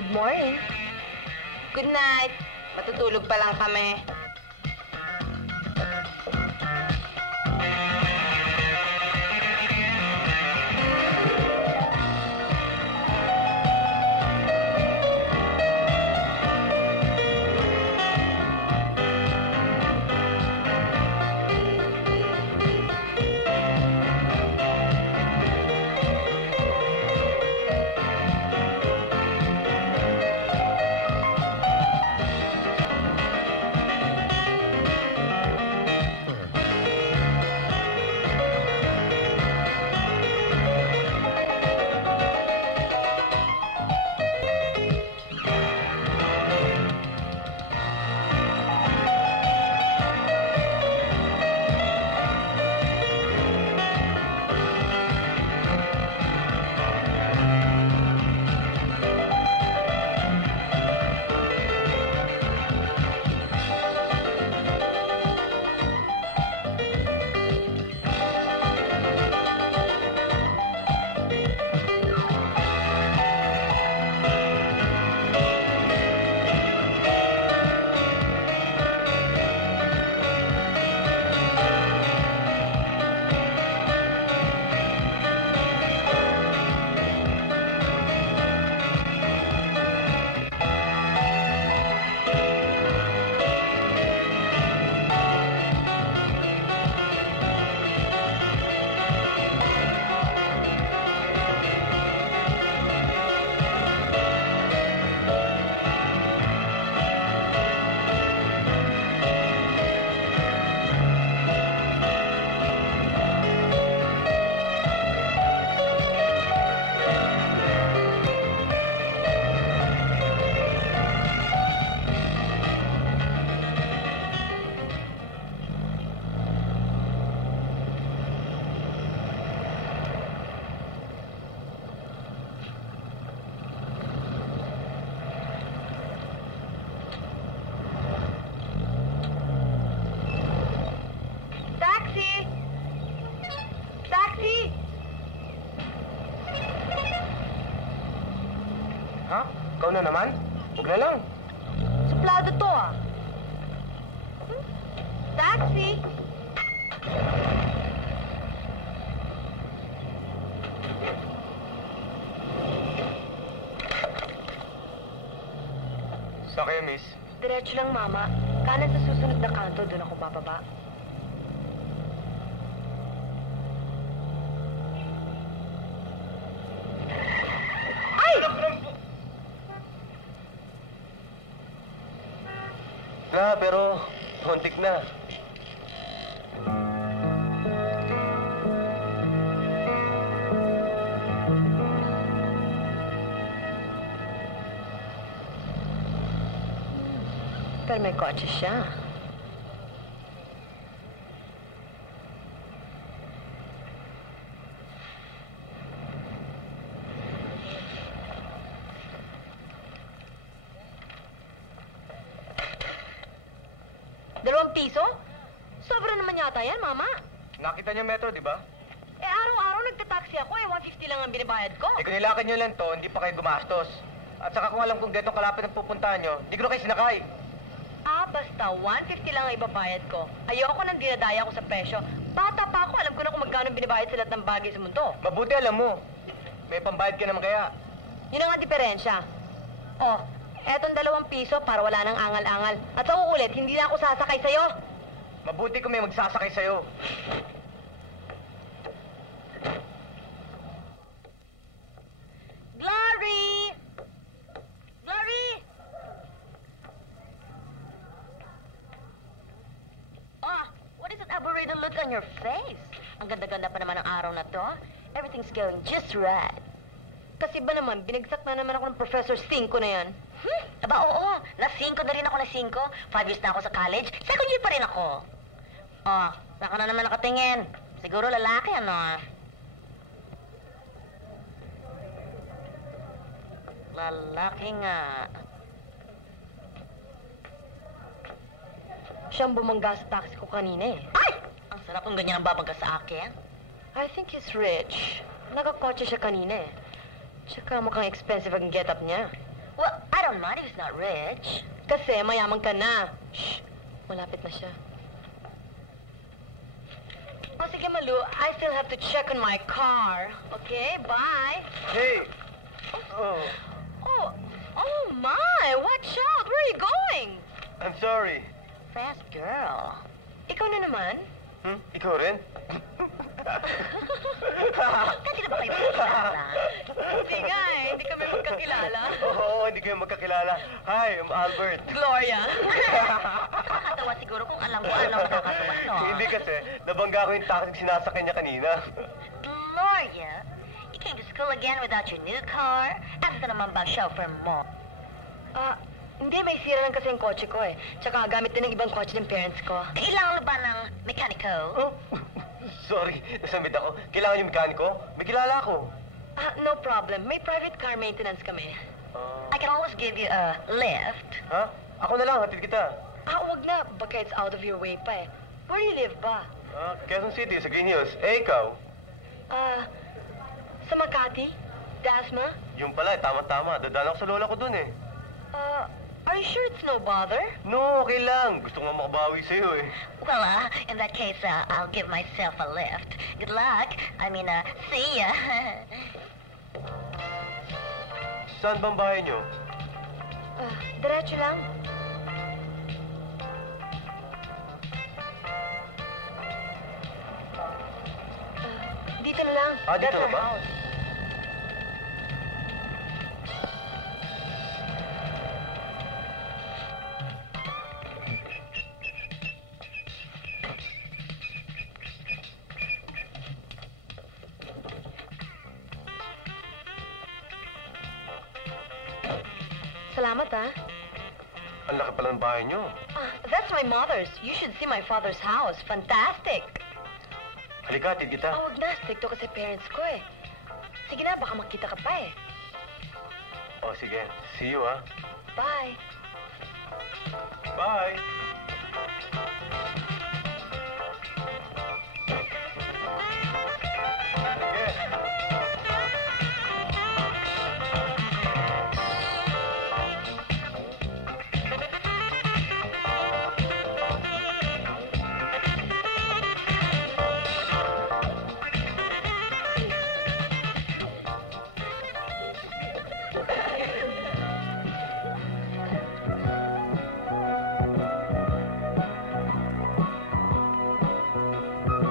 Good morning. Good night. Matutulog pa lang kami. Ikaw na naman? Huwag na lang. Suplado to ah. Taxi! Saan kayo, miss? Diretso lang, Mama. Kanan sa susunod na kanto, doon ako bababa. Pero hontik na. Pero may kotse siya. $2? Sobra naman yata yan, Mama. Nakita niyo metro, di ba? Araw-araw nagtataksi ako $150 lang ang binibayad ko. Kung nilakad niyo lang to, hindi pa kayo gumastos. At saka kung alam kong getong kalapit ang pupuntahan niyo, hindi ko na kayo sinakay. Basta $150 lang ang ibabayad ko. Ayoko nang dinadaya ko sa presyo. Bata pa ako, alam ko na kung magkano binibayad sa lahat ng bagay sa mundo. Mabuti alam mo. May pambayad ka naman kaya. Yun ang diferensya. Etong $2 para wala nang angal-angal. At sa uulit, hindi na ako sasakay sa'yo. Mabuti kung may magsasakay sa'yo. Glory! Glory! What is that aberrated look on your face? Ang ganda-ganda pa naman ng araw na to. Everything's going just right. Kasi ba naman, binagsak na naman ako ng Professor 5 na yan. Aba, oo. Na-5 na rin ako na 5. 5 years na ako sa college. Second year pa rin ako. Saan ka na naman nakatingin? Siguro lalaki, ano? Lalaki nga. Siyang bumangga sa taxi ko kanina eh. Ay! Ang sarap kung ganyan ang babangga sa akin. I think he's rich. Nagakotse siya kanina eh. Tsaka mukhang expensive ang get-up niya. Well, don't mind if he's not rich. Kasi mayaman ka na. Shh! Malapit na siya. O sige, Malu, I still have to check on my car. Okay, bye. Hey! Oh, Oh my! Watch out! Where are you going? I'm sorry. Fast girl. Ikaw na naman? Ikaw rin? Kasi na ba kayo magkakilala? Hindi nga eh, hindi kami magkakilala. Oo, hindi kayo magkakilala. Hi, I'm Albert. Gloria. Nakakatawa siguro kung alam ko ano nakakatawa, no? Hindi kasi, nabangga ko yung taxi sinasakay niya kanina. Gloria, you came to school again without your new car? Asa naman ba chauffeur mo? Hindi, may sira lang kasi yung kotse ko eh. Tsaka gamit din ng ibang kotse ng parents ko. Kailangan ba ng mekaniko? Oh, sorry, nasamid ako. Kailangan yung mekaniko? May kilala ako. No problem. May private car maintenance kami. I can always give you a lift. Ha? Ako na lang, hatid kita. Wag na. Baka it's out of your way pa eh. Where do you live ba? Quezon City, sa Green Hills. Eh, ikaw? Sa Makati? Dasma? Yung pala, tama-tama. Dadaan ako sa lola ko dun eh. Are you sure it's no bother? No, okay lang. Gusto nga makabawi sa'yo eh. Well, in that case, I'll give myself a lift. Good luck. See ya. Saan bang bahay niyo? Diretso lang. Dito na lang. Dito That's na our ba? house. Salamat, Ang laki pala ng bahay niyo. That's my mother's. You should see my father's house. Fantastic. Halika, hatid kita. Wag na. Stricto kasi parents ko eh. Sige na, baka makita ka pa eh. Oh, sige. See you, ha? Bye. Bye! Sige.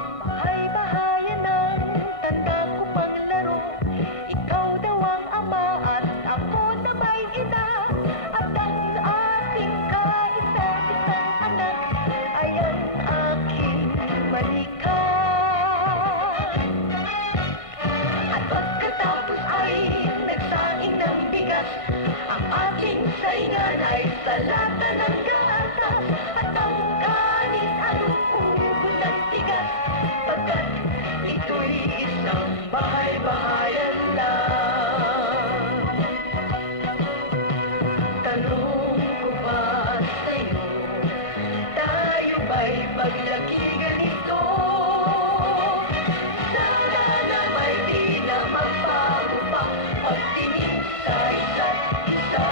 Bahay-bahayan ng tanda ko pang laro. Ikaw daw ang ama at ako na may ina. At ang ating kaisa-isang anak ay ang aking manika. At pagkatapos ay nagsaing ng bigas. Ang ating saingan ay sa lata ng gatas. At ang kanin anong ugot at tigas. Pagkat ito'y isang bahay-bahayan lang. Tanong ko ba sa'yo, tayo ba'y paglaki ganito? Sana na may di na magbago pa pagtingin sa isa't isa.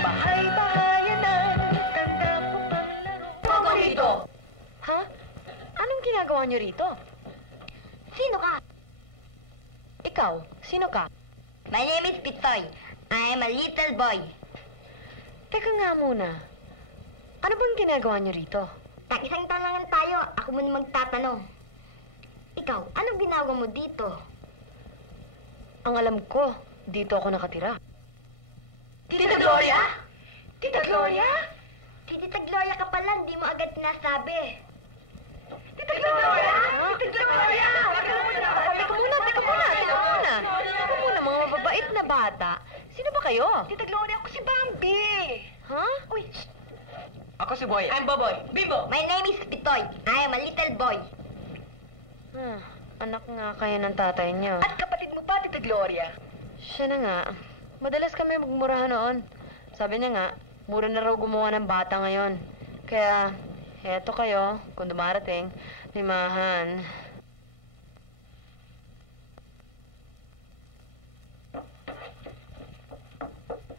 Bahay-bahayan ng tanda ko pang laro. Ano rito? Ha? Anong ginagawa niyo rito? Sino ka? Ikaw, sino ka? My name is Pitoy. I am a little boy. Teka nga muna. Ano bang ginagawa niyo rito? Isang tanangan tayo. Ako muna magtatanong. Ikaw, anong ginagawa mo dito? Ang alam ko, dito ako nakatira. Tita Gloria? Tita Gloria? Tita Gloria ka pala, hindi mo agad nasabi. Tita Gloria? Tita Gloria! Teka muna, mga mababait na bata. Sino ba kayo? Tita Gloria, ako si Bambi. Ha? Uy, Ako si Boy. I'm Boboy. Bimbo! My name is Pitoy. I am a little boy. Anak nga kayo ng tatay niyo. At kapatid mo pa, Tita Gloria. Siya na nga. Madalas kami magmurahan noon. Sabi niya nga, mura na raw gumawa ng bata ngayon. Kaya, heto kayo, kung dumarating, limahan.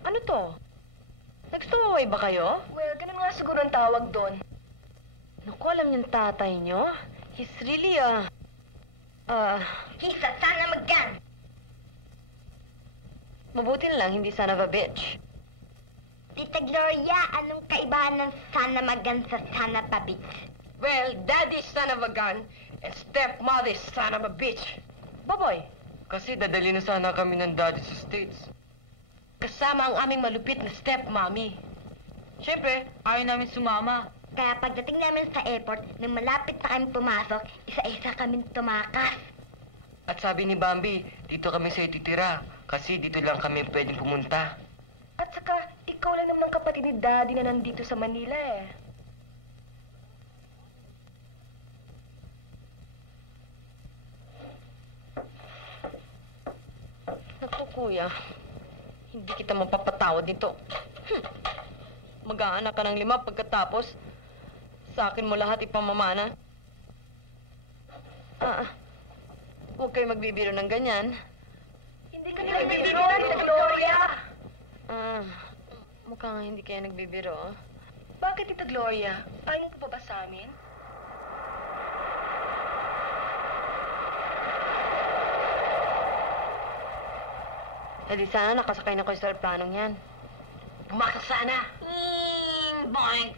Ano to? Nag-stowaway ba kayo? Well, ganun nga siguro ang tawag doon. Naku, alam niyong tatay niyo? He's really, He's a son of a gun. mabuti na lang, hindi son of a bitch. Tita Gloria, anong kaibahan ng son of a gun sa son of a bitch? Well, daddy's son of a gun and stepmother's son of a bitch. Baboy, Kasi dadali na sana kami ng daddy sa States. Kasama ang aming malupit na stepmommy. Siyempre, ayaw namin sumama. Kaya pagdating namin sa airport, nang malapit na kami pumasok, isa-isa kami tumakas. At sabi ni Bambi, dito kami sa ititira. Kasi dito lang kami pwedeng pumunta. At saka, ikaw lang naman kapatid ni daddy na nandito sa Manila eh. naku kuya, hindi kita mapapatawad nito. Mag-aanak ka ng 5 pagkatapos, sa akin mo lahat ipamamana. Huwag kayo magbibiro ng ganyan. Hindi ka nila nagbibiro, Tita Gloria. Mukhang hindi kayo nagbibiro. Bakit, Tita Gloria? Ayaw mo pa ba sa amin? Eh di sana nakasakay na kayo sa aeroplanong yan. Pumasok sana. Boing!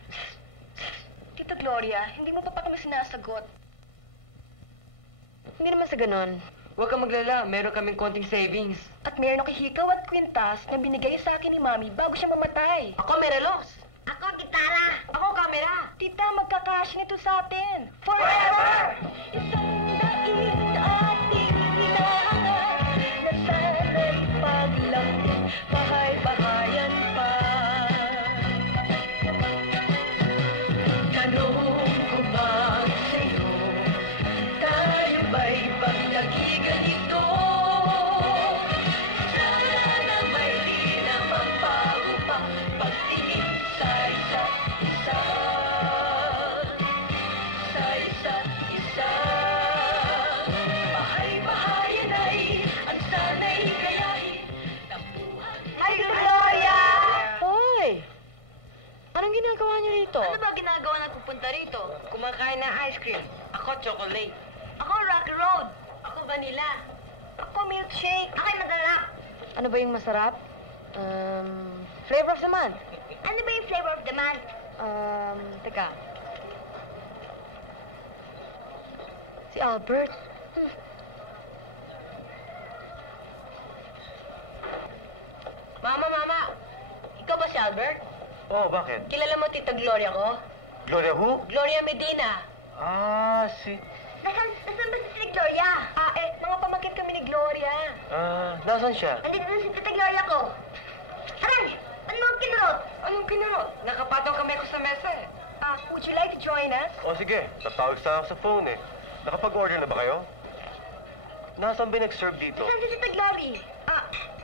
Tita Gloria, hindi mo pa kami sinasagot. Hindi naman sa ganon. Huwag kang maglala, meron kaming konting savings. At mayroon ako hikaw at kwintas na binigay sa akin ni Mami bago siya mamatay. Ako merelos. Ako, gitara! Ako kamera. Tita, magkakasya nito sa atin. Forever! Isang daig ating hinahanap na sana'y paglambing bahay-bahayan pa. Tanong ko ba sa'yo, tayo ba'y paglagi ganito? Sana na may di na magbago pa pagtingin sa isa't isa. Sa isa't isa. Bahay-bahayan ay ang sana'y gayahin ng buhay. Hi, Gloria! Hoy! Anong ginagawa niyo rito? Ano ba ginagawa na pupunta rito? Kumakain ng ice cream. Ako, chocolate. Ako, Rocky Road. Ako, Vanilla. Ako, milkshake. Ako'y madalap. Ano ba yung masarap? Flavor of the month. Ano ba yung flavor of the month? Teka. Si Albert. Mama! Ikaw ba si Albert? Oh, bakit? Kilala mo Tita Gloria ko? Gloria who? Gloria Medina. Si... Nasaan ba si Tita Gloria? Mga pamangkin kami ni Gloria. Nasaan siya? Nandito na si Tita Gloria ko. Aray! Ano ang kinurot? Anong kinurot? Nakapatong kami ako sa mesa eh. Would you like to join us? O sige, tatawag sa ako sa phone eh. Nakapag-order na ba kayo? Nasaan ba nag-serve dito? Saan si Tita Glory?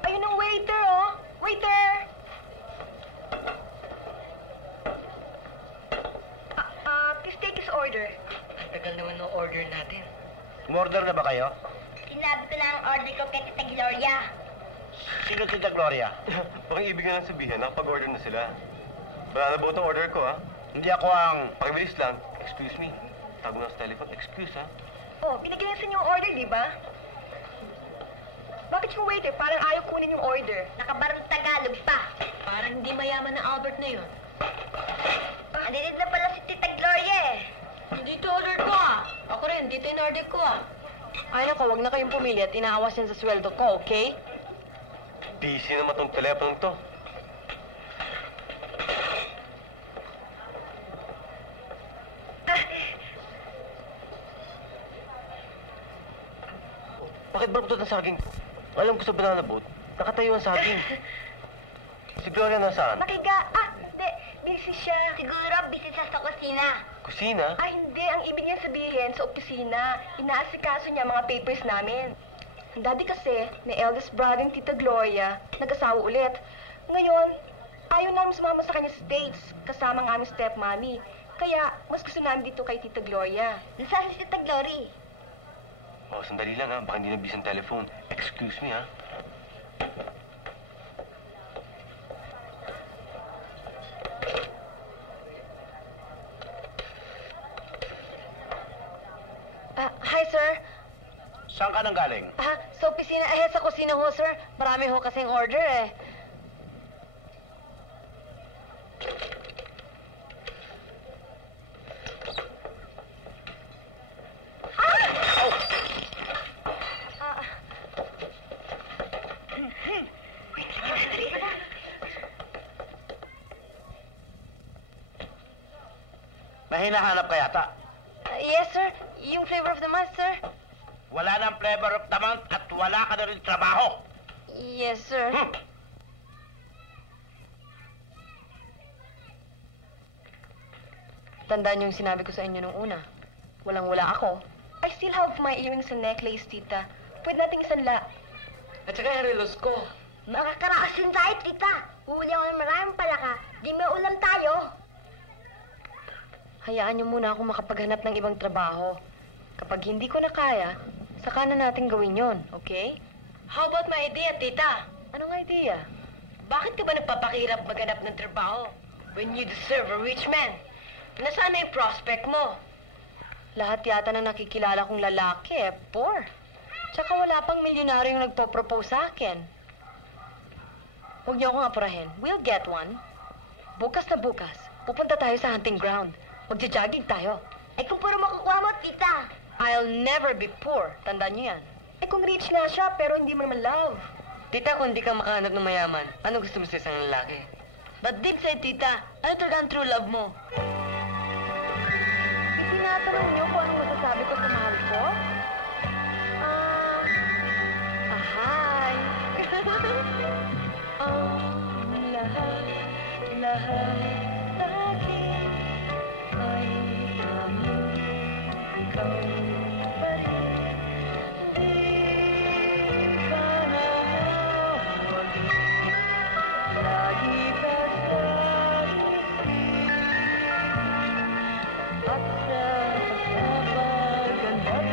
Ayun ang waiter, oh. Waiter! Please take his order. Tagal naman ng order natin. Umorder na ba kayo? Sinabi ko na ang order ko kay Tita Gloria. Sino Tita Gloria? Baka ibig na lang sabihin, nakapag-order na sila. Wala na ba itong order ko, ha? Hindi ako ang... Pakibilis lang. Excuse me. Tago na sa telephone. Excuse, ha? Oh, binigyan sa inyo ang order, di ba? Bakit yung waiter parang ayaw kunin yung order? Nakabarang Tagalog pa. Parang hindi mayaman ng Albert na yun. Andito na pala si Tita Gloria eh. Dito order ko, Ako rin, dito in order ko, Ay nako, wag na kayong pumili at inaawas yan sa sweldo ko, okay? Busy naman tong telepono to. Bakit baluktot ang saging ko? Alam ko sa banana boat, nakatayo ang saging. Si Gloria nasaan? Makiga, hindi. Busy siya. Siguro busy siya sa kusina. Kusina? Ah, hindi. Ang ibig niya sabihin, sa opisina, inaasikaso niya mga papers namin. Ang daddy kasi, may eldest brother ni Tita Gloria, nag-asawa ulit. Ngayon, ayaw namin sumama sa kanya sa States, kasama ng aming stepmommy. Kaya, mas gusto namin dito kay Tita Gloria. Nasaan si Tita Glory? Oh, sandali lang ha. Baka hindi nabis ang telephone. Excuse me ha. Hi, sir. Saan ka nang galing? Sa opisina, sa kusina ho, sir. Marami ho kasing order, eh. May hinahanap ka yata. Yes, sir. Yung flavor of the month, sir. Wala nang flavor of the month at wala ka na rin trabaho. Yes, sir. Tandaan niyo yung sinabi ko sa inyo nung una. Walang-wala ako. I still have my earrings and necklace, Tita. Pwede nating isanla. At saka yung relos ko. Makakarasin tayo, tita. Huli ako ng maraming palaka. Di may ulam tayo. Hayaan niyo muna ako makapaghanap ng ibang trabaho. Kapag hindi ko na kaya, saka na natin gawin yon, okay? How about my idea, tita? Anong idea? Bakit ka ba nagpapakirap maghanap ng trabaho when you deserve a rich man? Nasaan na yung prospect mo? Lahat yata ng nakikilala kong lalaki, poor. Tsaka wala pang milyonaryo yung nagpo-propose sa akin. Huwag niyo akong apurahin. We'll get one. Bukas na bukas, pupunta tayo sa hunting ground. Magja-jogging tayo. Eh kung puro makukuha mo, Tita. I'll never be poor. Tandaan niyo yan. Eh kung rich na siya, pero hindi mo naman love. Tita, kung hindi ka makahanap ng mayaman, ano gusto mo sa isang lalaki? But deep say, tita, ano talaga ang true love mo? Tinatanong niyo kung anong masasabi ko sa mahal ko? Hi. Ang lahat sa akin ay tanging ikaw pa rin. Di ka na mawali, lagi ka sa isip. At sa pagkabaganda't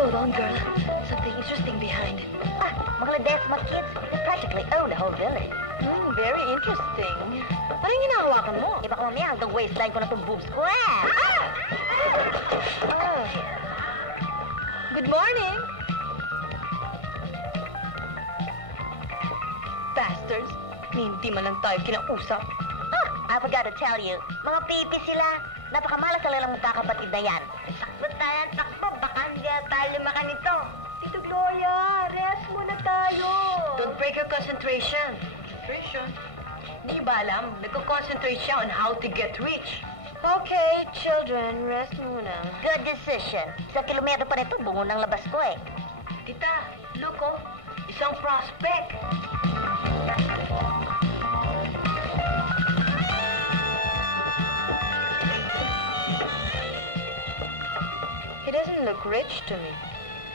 Slow down, girl. Something interesting behind. Ah, mga Ledesma kids. They practically own the whole village. Very interesting. Ano yung hinahawakan mo? Iba ko mamaya hanggang waistline ko na itong boobs ko eh. Ah. Good morning. Bastards. Hindi man lang tayo kinausap. Ah, I forgot to tell you. Mga pipi sila. Napakamalas talaga ng magkakapatid na yan. Takbo tayo, takbo. Baka hindi tayo lumakan nito. Tito Gloria, rest muna tayo. Don't break your concentration. Concentration? Hindi ba alam? Nagko-concentrate siya on how to get rich. Okay, children, rest muna. Good decision. 1 kilometro pa nito, bungo ng labas ko eh. Tita, look oh. Isang prospect. He doesn't look rich to me.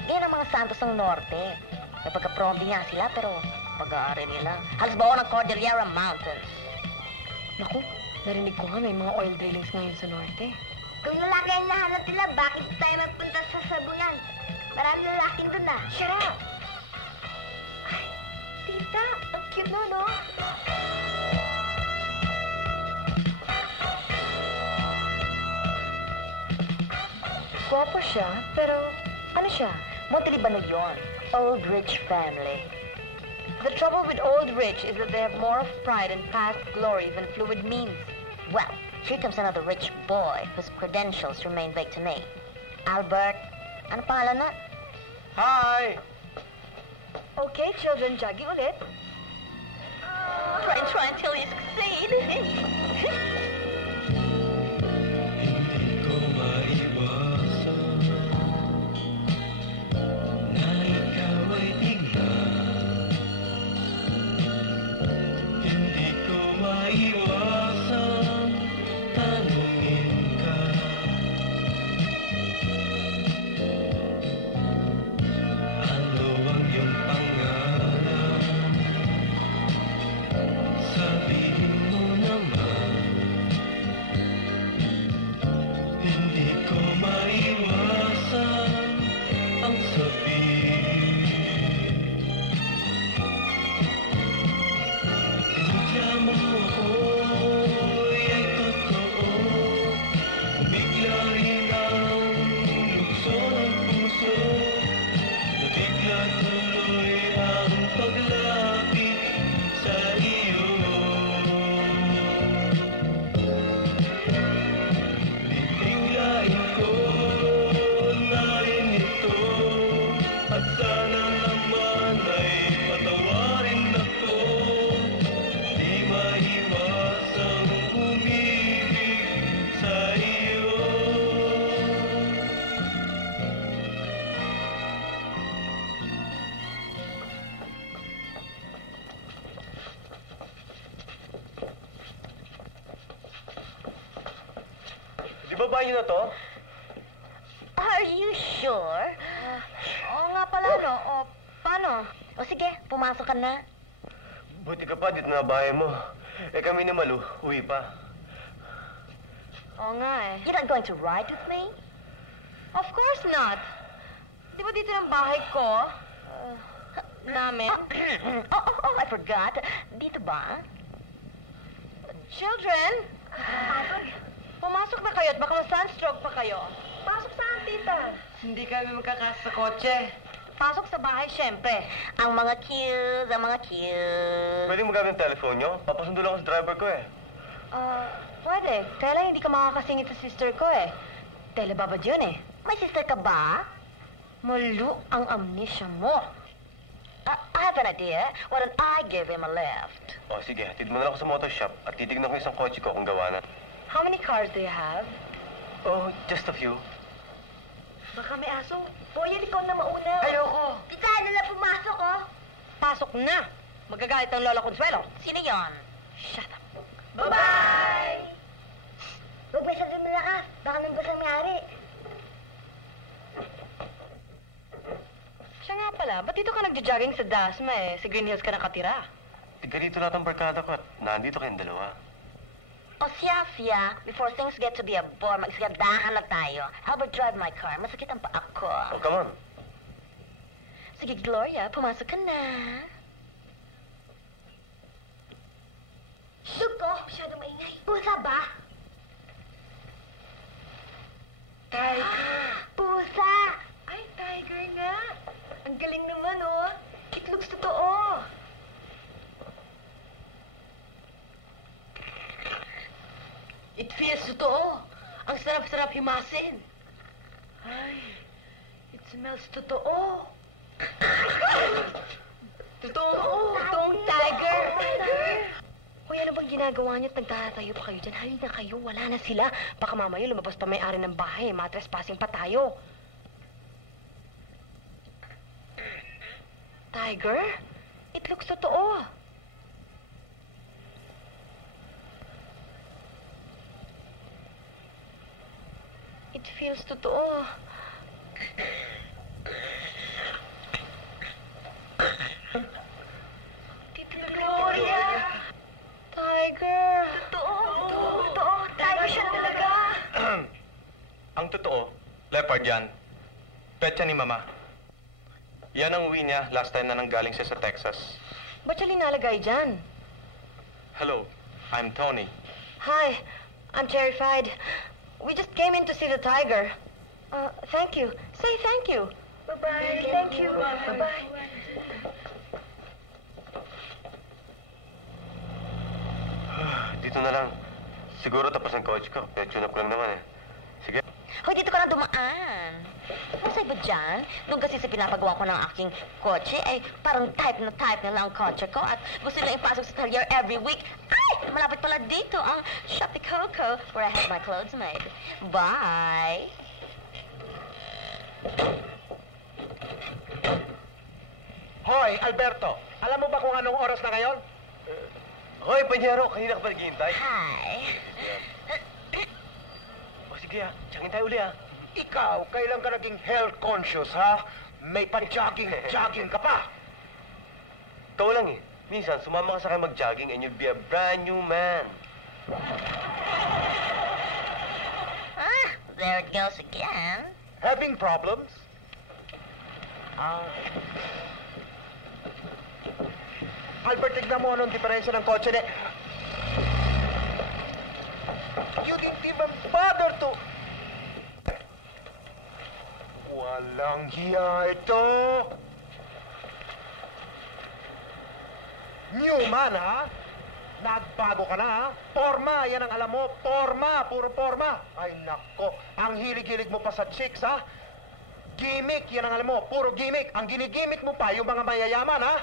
Yan ang mga santos ng norte. May pagka-promdi nga sila, pero pag-aari nila. Halos bawa ng Cordillera Mountains. Naku, narinig ko nga may mga oil drillings ngayon sa norte. Kung lalaki ang nahanap nila, bakit tayo magpunta sa sabunan? Marami lalaking dun ah. Shut up! Tita, ang cute na, no? Gwapo siya, pero ano siya? Montelibano yun. Old rich family. The trouble with old rich is that they have more of pride and past glory than fluid means. Well, here comes another rich boy whose credentials remain vague to me. Albert, ano pangalan na? Hi! Okay, children, jogging ulit. Try until you succeed. Hindi ko maiwasan na ikaw ay tignan. Hindi ko maiwasan tanungin ka. Ano ang iyong pangalan? Sabihin mo naman. Hindi ko maiwasan ang sabihin. Sinadya mo ako'y ay totoo. Bigla rin ang lukso ng puso. Nabigla tuloy ang paglapit sa iyo. Bibiglain ko na rin ito. At sana naman ay patawarin ako. Di maiwasang umibig sa iyo. Di ba bayo na to? Are you sure? Oo nga pala, no? O, paano? O sige, pumasok ka na. Buti ka pa, dito na bahay mo. Eh kami ni Malu, uwi pa. Oo nga eh. You're not going to ride with me? Of course not. Di ba dito ng bahay ko? Namin? I forgot. Dito ba? Children? Pumasok na kayo at baka ma-sunstroke pa kayo. Pasok saan, tita? Hindi kami magkakasa sa kotse. Pasok sa bahay, syempre. Ang mga cute, ang mga cute. Pwede mo gamit ang telephone nyo? Papasundo lang ako sa driver ko eh. Pwede. Kaya lang hindi ka makakasingit sa sister ko eh. Telebabad yun eh. May sister ka ba? Malu ang amnesia mo. I have an idea. Why don't I give him a lift? O sige, hatid mo na lang ako sa motor shop at titignan ko isang kotse ko kung gawa na. How many cars do you have? Oh, just a few. Baka may aso. Boyan, ikaw na mauna. Ayoko. Tita, ano na pumasok, oh? Pasok na. Magagalit ang Lola Consuelo. Sino yon? Shut up. Bye-bye! Huwag masyadong malakas. Baka nambasang may-ari. Siya nga pala, ba't dito ka nagja-jogging sa Dasma eh? Sa Green Hills ka nakatira. Tiga rito lahat ang barkada ko at nandito kayong dalawa. O siya, before things get to be a bore, magsigadahan na tayo. How about drive my car? Masakit ang paa ko. Oh, come on. Sige, Gloria, pumasok ka na. Dugo! Masyado maingay. Pusa ba? Tiger! Pusa! Ay, tiger nga! Ang galing naman, oh! It looks totoo! It feels totoo! Ang sarap-sarap himasin! Ay, it smells totoo! Totoong tiger! Hoy, ano bang ginagawa niyo at nagtatayo pa kayo dyan? Halina kayo, wala na sila. Baka mamaya lumabas pa may-ari ng bahay, matrespassing pa tayo. Tiger? It looks totoo. It feels totoo. Tita Gloria! Tiger! Totoo! Tiger siya talaga! Ang totoo, leopard yan. Pet siya ni Mama. Yan ang uwi niya last time na nanggaling siya sa Texas. Ba't siya linalagay dyan? Hello, I'm Tony. Hi, I'm terrified. We just came in to see the tiger. Thank you. Say thank you. Bye-bye. Thank you. Bye-bye. Dito na lang. Siguro tapos ang coach ko. Pero tune up ko lang naman eh. Sige. Hoy, dito ka na dumaan. Masay ba dyan? Nung kasi sa pinapagawa ko ng aking kotse, ay parang type na lang ang kotse ko at gusto nyo ipasok sa talyer every week. Ay! Malapit pala dito ang Shopee Coco where I have my clothes made. Bye! Hoy, Alberto! Alam mo ba kung anong oras na ngayon? Hoy, Panyero! Kanina ka pa naghihintay? Hi! O sige ah, tiyangin tayo uli ah. Ikaw, kailan ka naging health conscious, ha? May pa-jogging ka pa. Ikaw lang eh. Minsan, sumama ka sa akin mag-jogging and you'll be a brand new man. Ah, there it goes again. Having problems? Albert, tignan mo anong diferensya ng kotse ni... You didn't even bother to... Walang hiya ito! Newman, ha? Nagbago ka na, ha? Porma, yan ang alam mo. Porma, puro porma. Ay, nako. Ang hilig-hilig mo pa sa chicks, ha? Gimmick, yan ang alam mo. Puro gimmick. Ang ginigimmick mo pa, yung mga mayayaman, ha?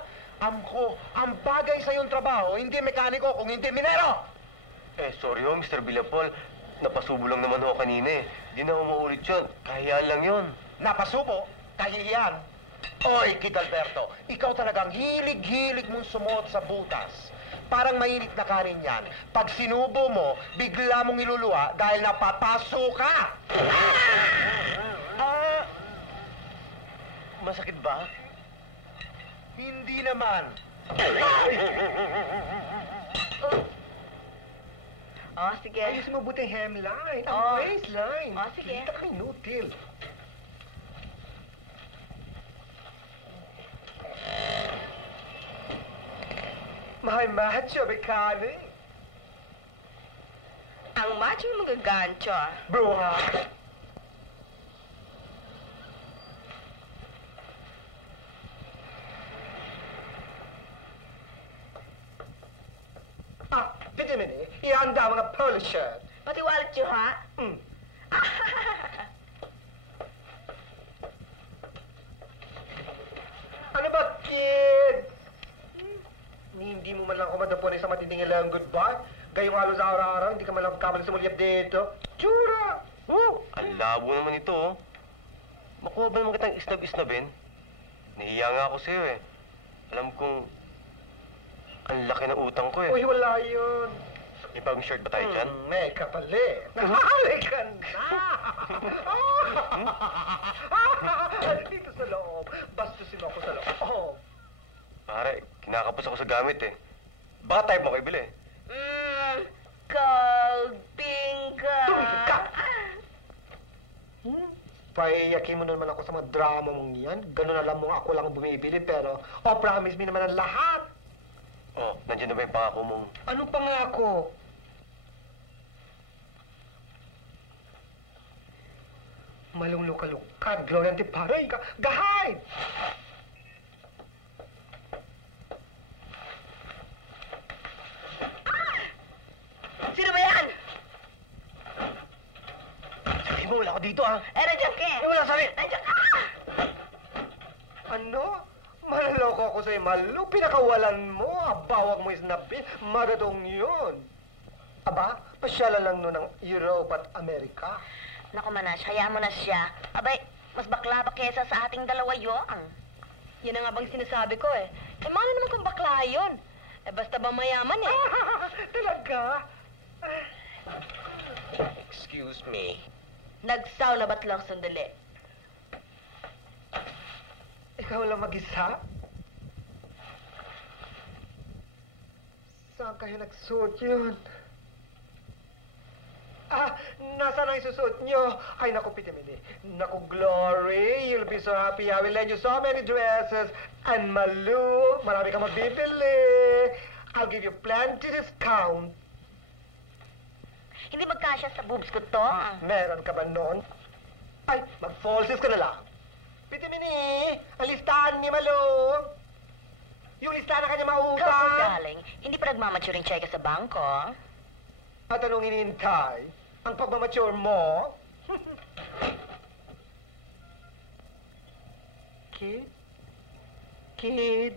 Ang bagay sa iyong trabaho, hindi mekaniko, kung hindi minero. Eh, sorry ho, Mr. Villapol. Napasubo lang naman ho kanina eh. Di na ho maulit yun. Kahiyaan lang yun. Napasubo, kahihiyan. Oy, Kid Alberto, ikaw talagang hilig-hilig mong sumuot sa butas. Parang mainit na kanin yan. Pag sinubo mo, bigla mong iluluwa dahil napapaso ka. Masakit ba? Hindi naman. Oh, sige. Ayusin mo buti hemline, ang Oh. waistline. Oh, sige. Kita ka inutil. May macho, Bikani. Ang macho yung magagancho, ah. Bruha. Bigyan mo ni. Ihanda mga polo shirt. Pati wallet nyo, ha? Hmm. Ano ba, kid? Hindi mo man lang ako madapunin sa matinding ilang goodbye. Gayong halos araw-araw, hindi ka man lang kamali sa mulyap dito. Tsura! Woo! Ang labo naman ito oh. Makuha ba naman kitang isnab-isnabin? Nahiya nga ako sa'yo eh. Alam kong ang laki ng utang ko eh. Uy, wala yun. May bagong shirt ba tayo dyan? May kapalit. Halika na! Dito sa loob. Bastusin ako sa loob. Pare, kinakapos ako sa gamit eh. Baka type mo kayo bili. Cold bingo. Tumigil ka! Paiyakin mo naman ako sa mga drama mong yan. Ganun alam mo ako lang bumibili, pero promise me naman ang lahat. Oh, nandiyan na ba yung pangako mong... Anong pangako? Malunglukalukan, Gloria Antiparay ka. Gahay! Sino ba yan? Sabi mo, wala ko dito, ha? Nandiyan ka eh. Wala, sabi. Nandiyan ka! Ano? Manloko ako sa'yo, Malu. Pinakawalan mo. Abawag mo isnabi. Magatong yun. Aba, pasyalan lang nun ng Europe at Amerika. Naku, Manash, hayaan mo na siya. Abay, mas bakla pa kesa sa ating dalawa yun. Yan ang nga bang sinasabi ko eh. Eh, mano naman kung bakla yun? Eh, basta ba mayaman eh. Talaga? Excuse me. Nagsaw na ba't lang sandali? Ikaw lang mag-isa? Saan kayo nagsuot yun? Nasaan ang isusuot nyo? Ay, naku, Pitimini. Naku, Glory, you'll be so happy. I will lend you so many dresses. And Malu, marami kang mabibili. I'll give you plenty discount. Hindi magkasya sa boobs ko to. Meron ka ba noon? Ay, mag-falsies ka na lang. Pitimini, ang listahan ni Malu. Yung listahan na kanya Kako, mautang. darling, hindi pa nagmamature yung cheque sa bangko. At anong inintay? Ang pagmamature mo? Kid? Kid?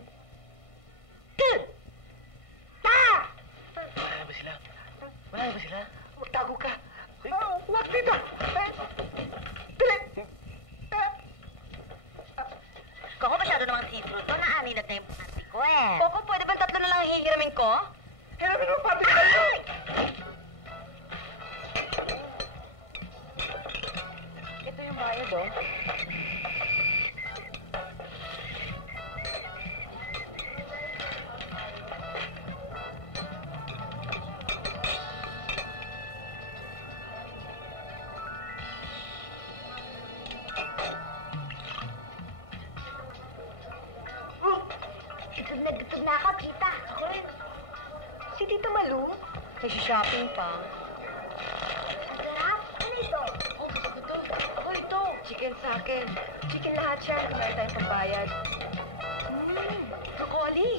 Kid! Ah! Wala na ba sila? Wala na ba sila? Magtago ka. Huwag dito! Dali! Kako, masyado namang see-through to. Naaninat na yung panty ko eh. Coco, pwede ba 3 na lang ang hihiramin ko? Hiramin mo pati kayo! Ito yung bayad, oh. Gutom na ako, tita. Ako rin. Si Tita Malu? Nag-shopping pa. Ang sarap. Ano ito? Oh, gusto ko to. Ako ito. Chicken sa akin. Chicken lahat yan. Kung meron tayong pambayad. Brocoli.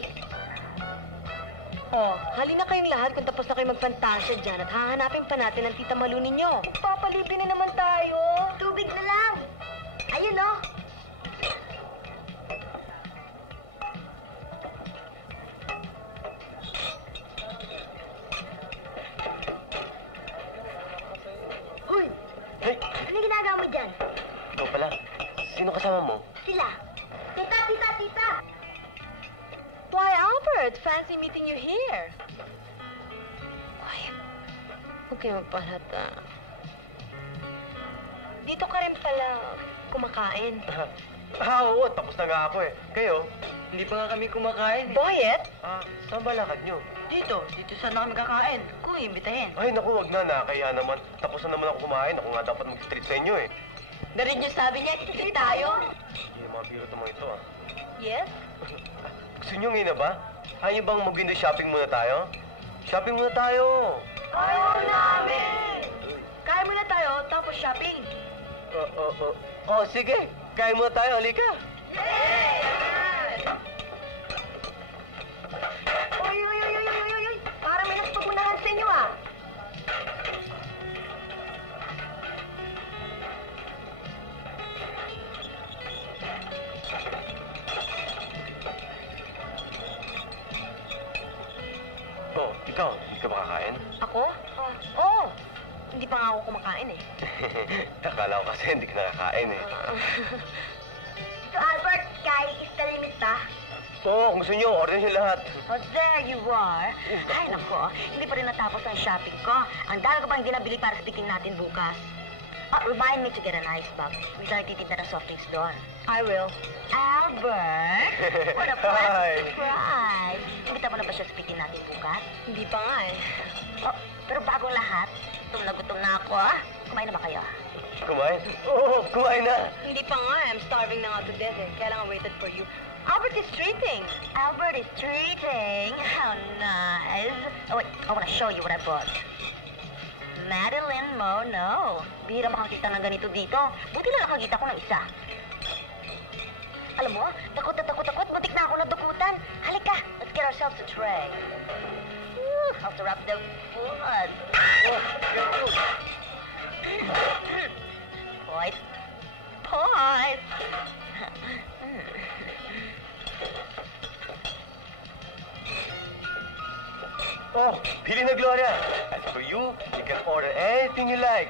Oh, halina kayong lahat kung tapos na kayo magfantasya dyan at hahanapin pa natin ang Tita Malu ninyo. Magpapalipi na naman tayo. Tubig na lang. Ayun, oh. Hoy! Hey! Ano ginagawa mo dyan? Ikaw pala. Sino kasama mo? Sila. Tita, tita, tita. Why, Albert, fancy meeting you here. Ay, huwag kayo magpalata. Dito ka rin pala kumakain. Oo, tapos na nga ako eh. Kayo? Hindi pa nga kami kumakain. Boyet? Saan ba lakad nyo? Dito sana kami kakain. Kung imbitahin. Ay, naku, wag na. Nakakaya naman. Tapos na naman ako kumain. Ako nga dapat mag-treat sa inyo eh. Narinig niyo sabi niya, iti tayo? Hindi yung mga biro mga ito ah. Yes? Gusto nyo ngayon na ba? Ayaw nyo bang mag-window shopping muna tayo? Shopping muna tayo! Ayaw namin! Kaya muna tayo, tapos shopping. Oh, sige. Kain muna tayo. Halika. Uy! Parang may nagpapunahan sa inyo ah. Oh, ikaw. Hindi ka makakain? Ako? Oo. Hindi pa nga ako kumakain eh. Akala ko kasi hindi ka nakakain eh. So, Albert, kay Istalimita. Oo, kung gusto nyo, order nyo lahat. Oh, there you are. Ay, nako. Hindi pa rin natapos ang shopping ko. Ang dami ko pang hindi nabili para sa tiking natin bukas. Oh, remind me to get an ice box. May nagtitinda ng soft drinks doon. I will. Albert! What a Hi. pleasant surprise! Imbita mo na ba siya sa tiking natin bukas? Hindi pa nga eh. Oh, pero bago ang lahat, gutom na ako, ah. Kumain na ba kayo? Kumain? Oo, kumain na. Hindi pa nga, I'm starving na nga to death eh. Kaya lang I waited for you. Albert is treating. Albert is treating. How nice. Oh, wait. I want to show you what I bought. Madeline Monroe. Bihira makakita ng ganito dito. Buti na nakakita ko ng isa. Alam mo, takot na takot. Butik na ako nadukutan. Halika, let's get ourselves a tray. Woo, I'll sarap the food. Poise. Poise. Oh, pili na, Gloria. As for you, you can order anything you like.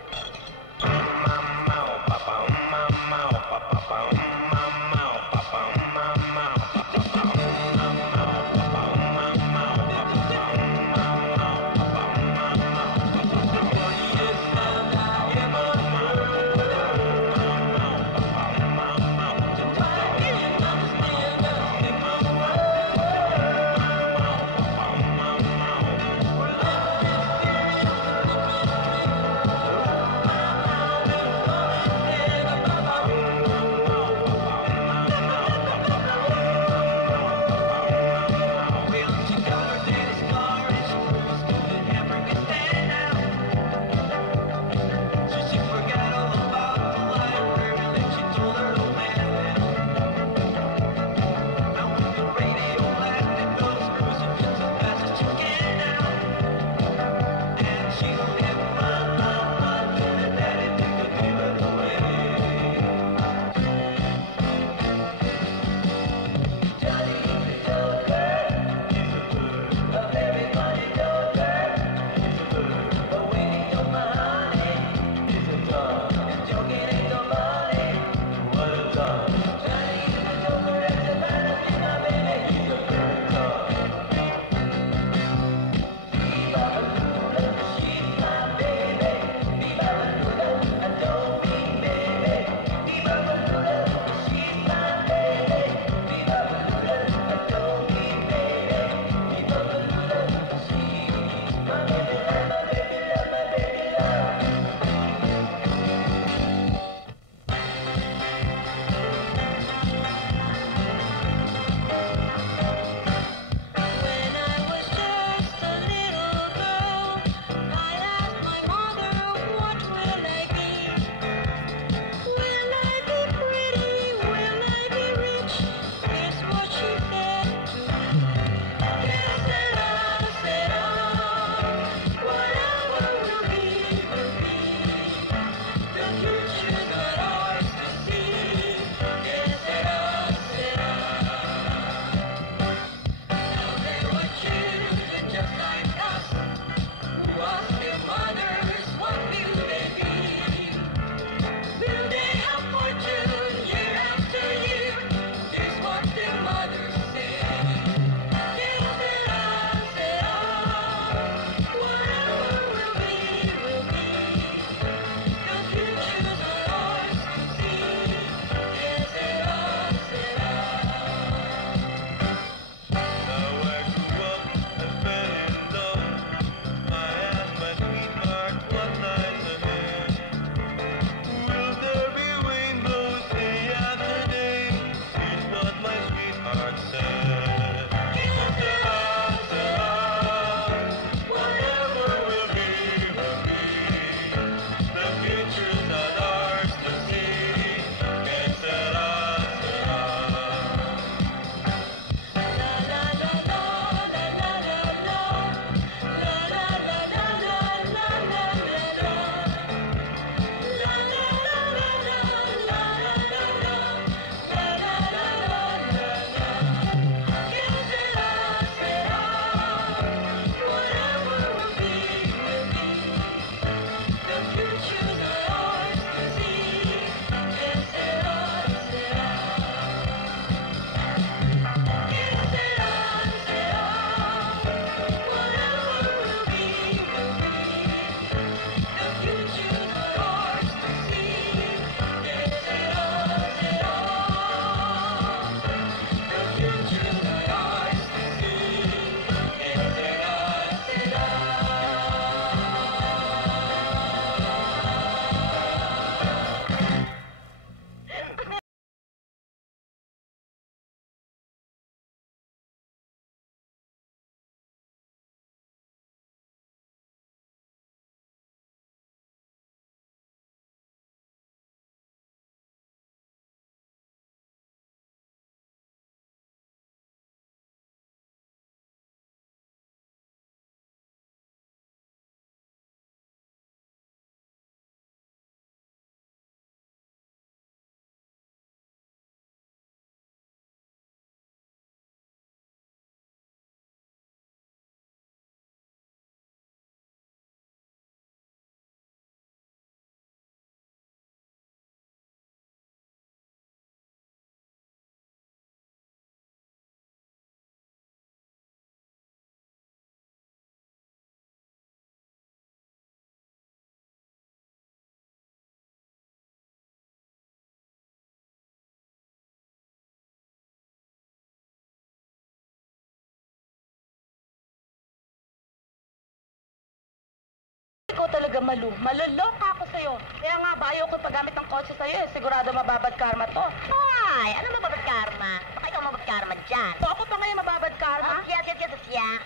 Ikaw talaga, Malu. Maloloka ako sa'yo. Kaya nga ba, ayaw ko paggamit ng kotse sa'yo eh. Sigurado mababad karma to. Ay, ano mababad karma? Baka ikaw mababad karma dyan. So ako pa ngayon mababad karma? Yes, yes, yes, yes.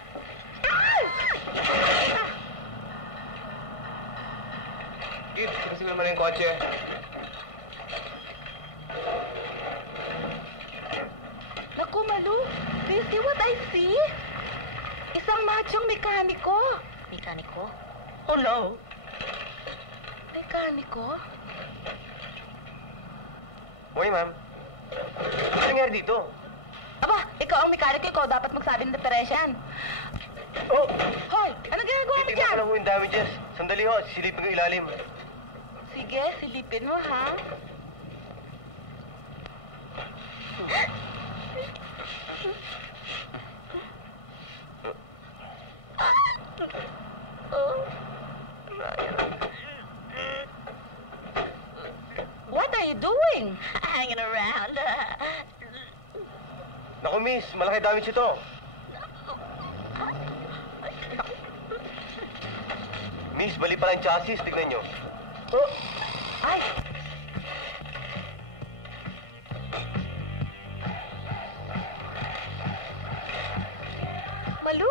Kid, kasi naman yung kotse. Naku, Malu. Do you see what I see? Isang machong mekaniko. Mekaniko? Oh, no. Mekaniko? Hoy, ma'am. Ano nangyari dito? Aba, ikaw ang mekaniko. Ikaw dapat magsabi ng diferensyan. Oh! Hoy, anong ginagawa mo Titignan dyan? ko lang ho yung damages. Sandali ho, sisilipin ko yung ilalim. Sige, silipin mo, ha? What are you doing? Hanging around. Naku, miss, malaki damage ito. Miss, bali pala yung chassis. Tignan nyo. Oh, ay! Malu,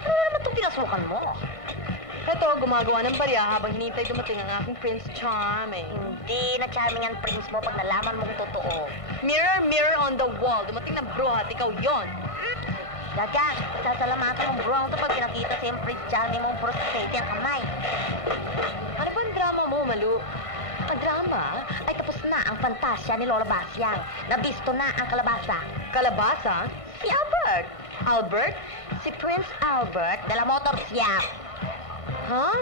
Ano naman itong pinasukan mo? Ito, gumagawa ng barya habang hinintay dumating ang aking Prince Charming. Hindi na charming ang prince mo pag nalaman mong totoo. Mirror, mirror on the wall. Dumating na bruha at ikaw yon. Gaga, sasalamatan mong bro to pag pinakita sa yung prince charming mong prostate ang kamay. Ano ba ang drama mo, Malu? Ang drama ay tapos na ang fantasya ni Lola Basyang. Nabisto na ang kalabasa. Kalabasa? Si Albert. Albert? Si Prince Albert de la Motor Siap. Huh?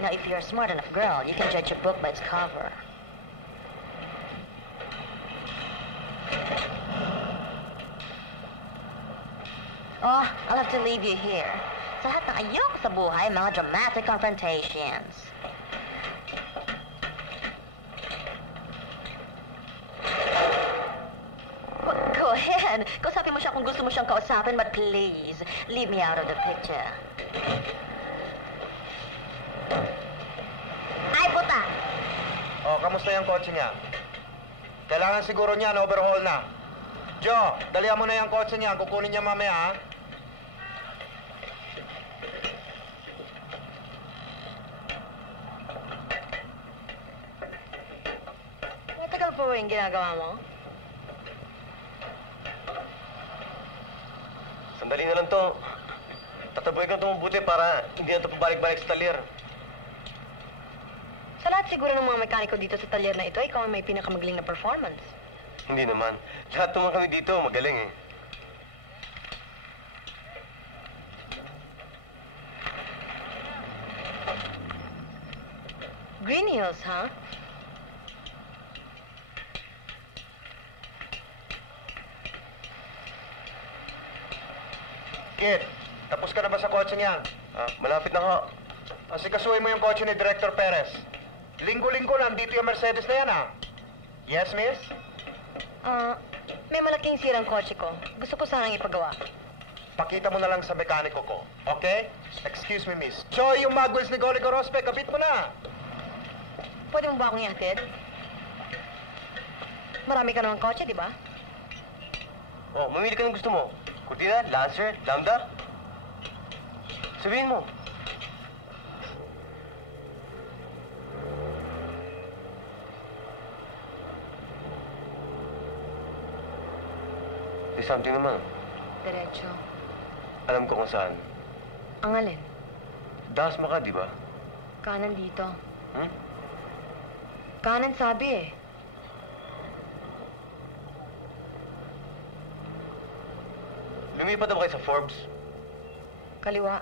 Now, if you're a smart enough girl, you can judge a book by its cover. Oh, I'll have to leave you here. Sa lahat ng ayoko sa buhay, mga dramatic confrontations. Go ahead. Kausapin mo siya kung gusto mo siyang kausapin, but please, leave me out of the picture. Ay, puta! Oh, kamusta yung kotse niya? Kailangan siguro niya overhaul na. Joe, dalihan mo na yung kotse niya. Kukunin niya mamaya, ha? Matagal pa ba yung ginagawa mo? Sandali na lang to. Tataboy ko ito mabuti para hindi na ito pabalik-balik sa talyer. Sa lahat siguro ng mga mekaniko dito sa talyer na ito, ikaw ang may pinakamagaling na performance. Hindi naman. Lahat naman kami dito, magaling eh. Green Hills, ha? Kid, tapos ka na ba sa kotse niya? Malapit na ho. Asikasuhin mo yung kotse ni Director Perez. Linggo-linggo nandito yung Mercedes na yan, ha? Yes, miss? May malaking sirang kotse ko. Gusto ko sanang ipagawa. Pakita mo na lang sa mekaniko ko, okay? Excuse me, miss. Choy, yung mag wheels ni Goli Gorospe, kapit mo na. Pwede mo ba akong ihatid? Marami ka namang kotse, di ba? Oh, mamili ka ng gusto mo. Cortina, Lancer, Lambda. Sabihin mo. Say something naman. Diretso. Alam ko kung saan. Ang alin? Dasma ka, di ba? Kanan dito. Hmm? Kanan sabi eh. Lumipat na ba kayo sa Forbes? Kaliwa.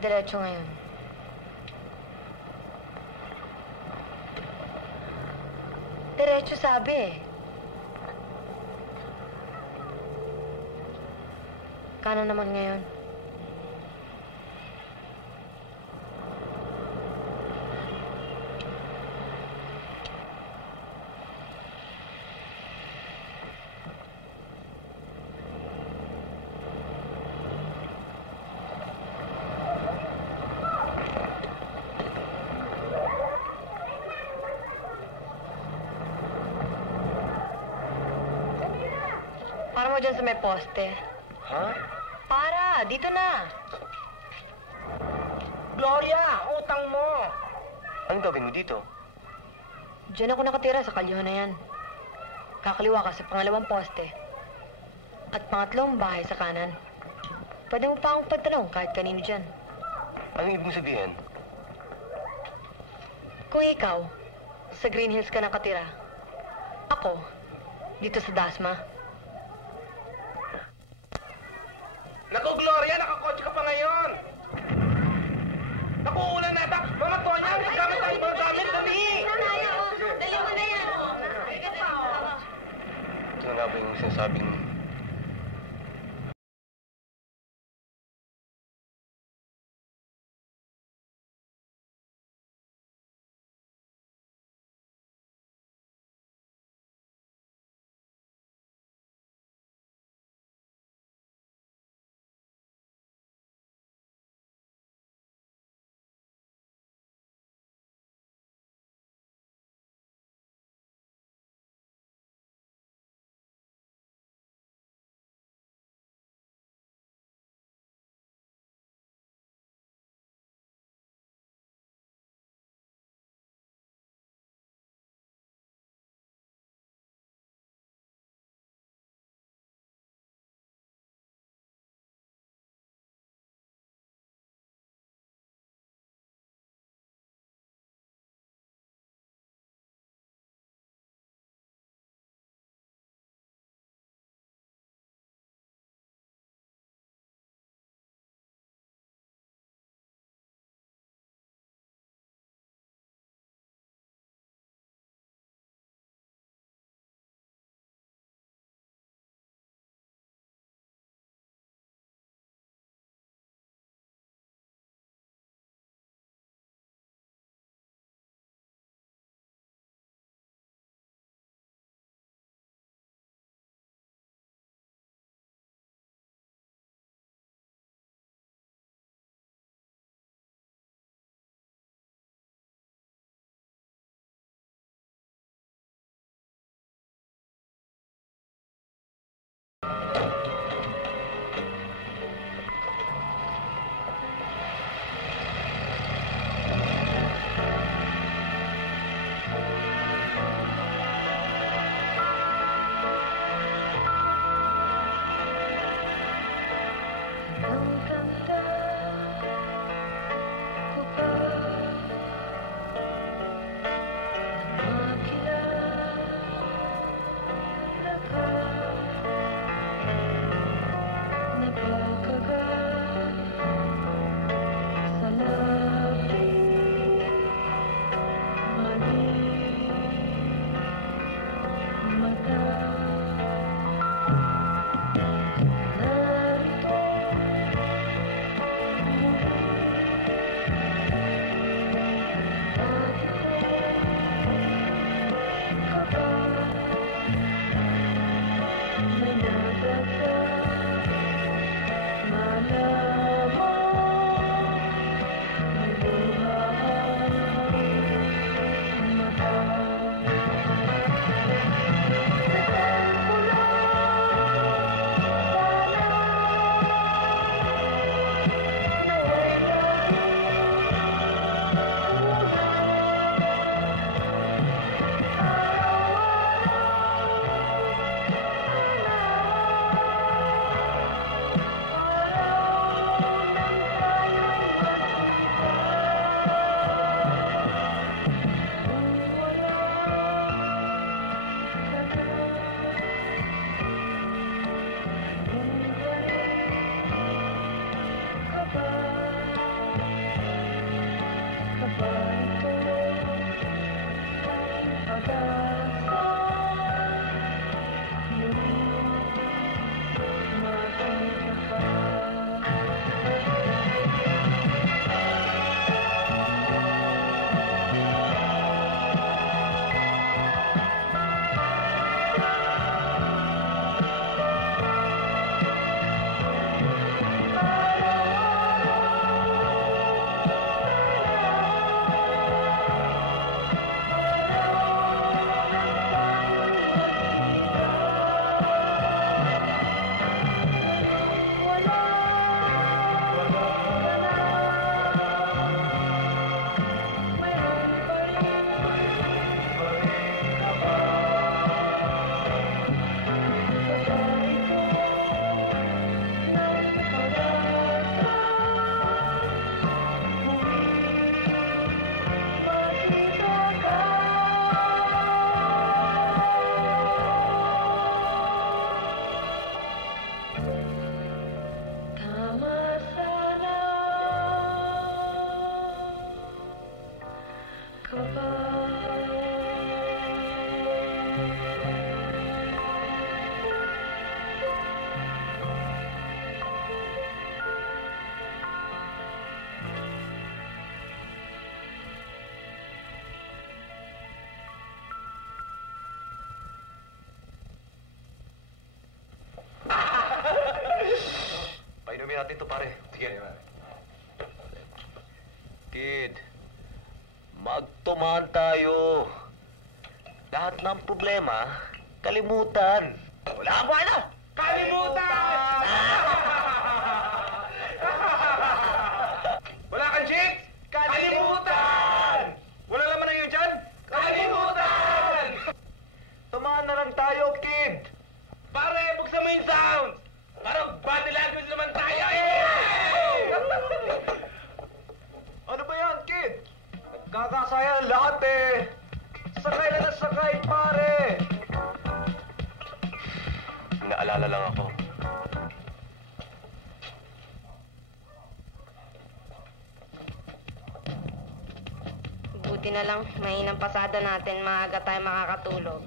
Diretso ngayon. Diretso sabi eh. Kanan naman ngayon. ako dyan sa may poste. Ha? Para, dito na. Gloria, utang mo! Anong gagawin mo dito? Diyan ako nakatira sa kalyo na yan. Kakaliwa ka sa pangalawang poste. At pangatlong bahay sa kanan. Pwede mo pa akong pagtanong kahit kanino dyan. Anong ibig mong sabihin? Kung ikaw, sa Green Hills ka nakatira. Ako, dito sa Dasma. Naku, Gloria, nakakotse ka pa ngayon! Naku, ulan na ata! Mga Tonya, magkamit tayo mga gamit, dali! Dali mo na yan. Ito na nga ba yung sinasabing sabihin natin ito, pare. Sige. Kid, magtumaan tayo. Lahat ng problema, kalimutan. Wala ang buhay na! Kalimutan! Wala kang chicks? Kalimutan! Wala naman na yun dyan? Kalimutan! Tumaan na lang tayo, kid. Pare, buksan mo yung sound! Parang body language naman tayo eh! Ano ba yan, kid? Nagkakasaya lahat eh. Sakay na sakay, pare. Naalala lang ako. Buti na lang, mahinang pasada natin, maaga tayo makakatulog.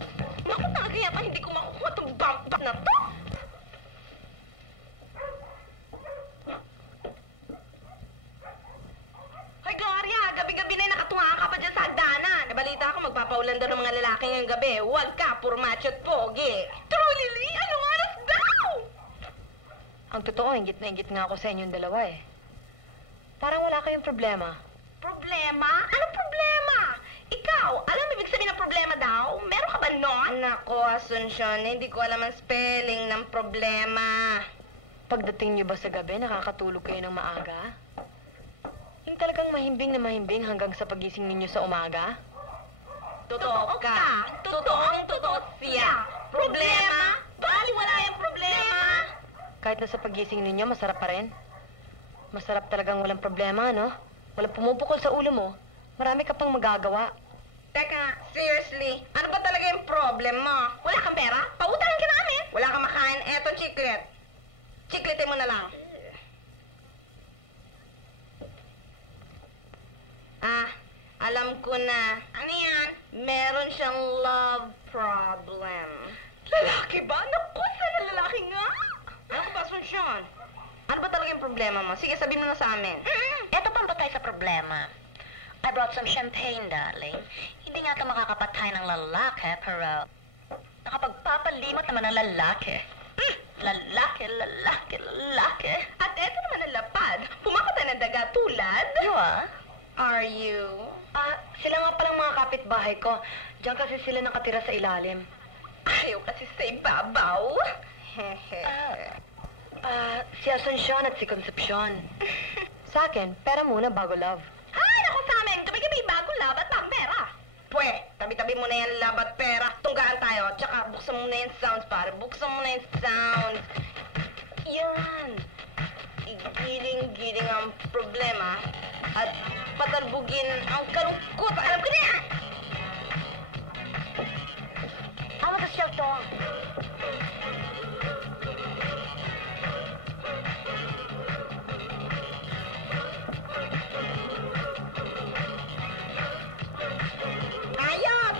Naku, talaga yata hindi ko makukuha itong bump na to. Hoy, Gloria, gabi-gabi na nakatunga ka pa dyan sa hagdanan. Balita ko, magpapaulan daw ng mga lalaki ngayong gabi. Huwag ka, puro macho at pogi. True, Lily, anong oras daw? Ang totoo, ingit na ingit nga ako sa inyong dalawa eh. Parang wala kayong problema. Problema? Anong problema? Ikaw, alam mo ibig sabihin ng problema daw? Meron ka ba nun? Nako, Asuncion, hindi ko alam ang spelling ng problema. Pagdating niyo ba sa gabi, nakakatulog kayo ng maaga? Yung talagang mahimbing na mahimbing hanggang sa pagising ninyo sa umaga? Totoo ka. Totoong totoo siya. Problema? Baliwala yung problema. Kahit na sa pagising ninyo, masarap pa rin? Masarap talagang walang problema, no? Walang pumupukol sa ulo mo. Marami ka pang magagawa. Teka, seriously, ano ba talaga yung problem mo? Wala kang pera? Pautangin ka namin. Wala kang makain, eto chiclet. Chicletin mo na lang. Alam ko na. Ano yan? Meron siyang love problem. Lalaki ba? Naku, sana lalaki nga. Ano ka ba, Asuncion? Ano ba talaga yung problema mo? Sige, sabihin mo na sa amin. Eto pang patay sa problema. I brought some champagne, darling. Hindi nga ito makakapatay ng lalaki, pero nakapagpapalimot naman ng lalaki. Lalaki, lalaki, lalaki. At eto naman ang lapad. Pumakatay ng daga tulad. You are? Are you? Sila nga palang mga kapitbahay ko. Diyan kasi sila nakatira sa ilalim. Ayaw kasi sa ibabaw. Si Asuncion at si Concepcion. Sa akin, pera muna bago love. Ay, naku sa amin. Gabi-gabi bago labat pang pera. Pwe, tabi-tabi mo na yan labat pera. Tunggaan tayo. Tsaka buksan mo na yung sounds, pare. Buksan mo na yung sounds. Yan. Igiling-giling ang problema. At patalbugin ang kalungkot. Alam ko na yan! Ano ka siya to? Ayos!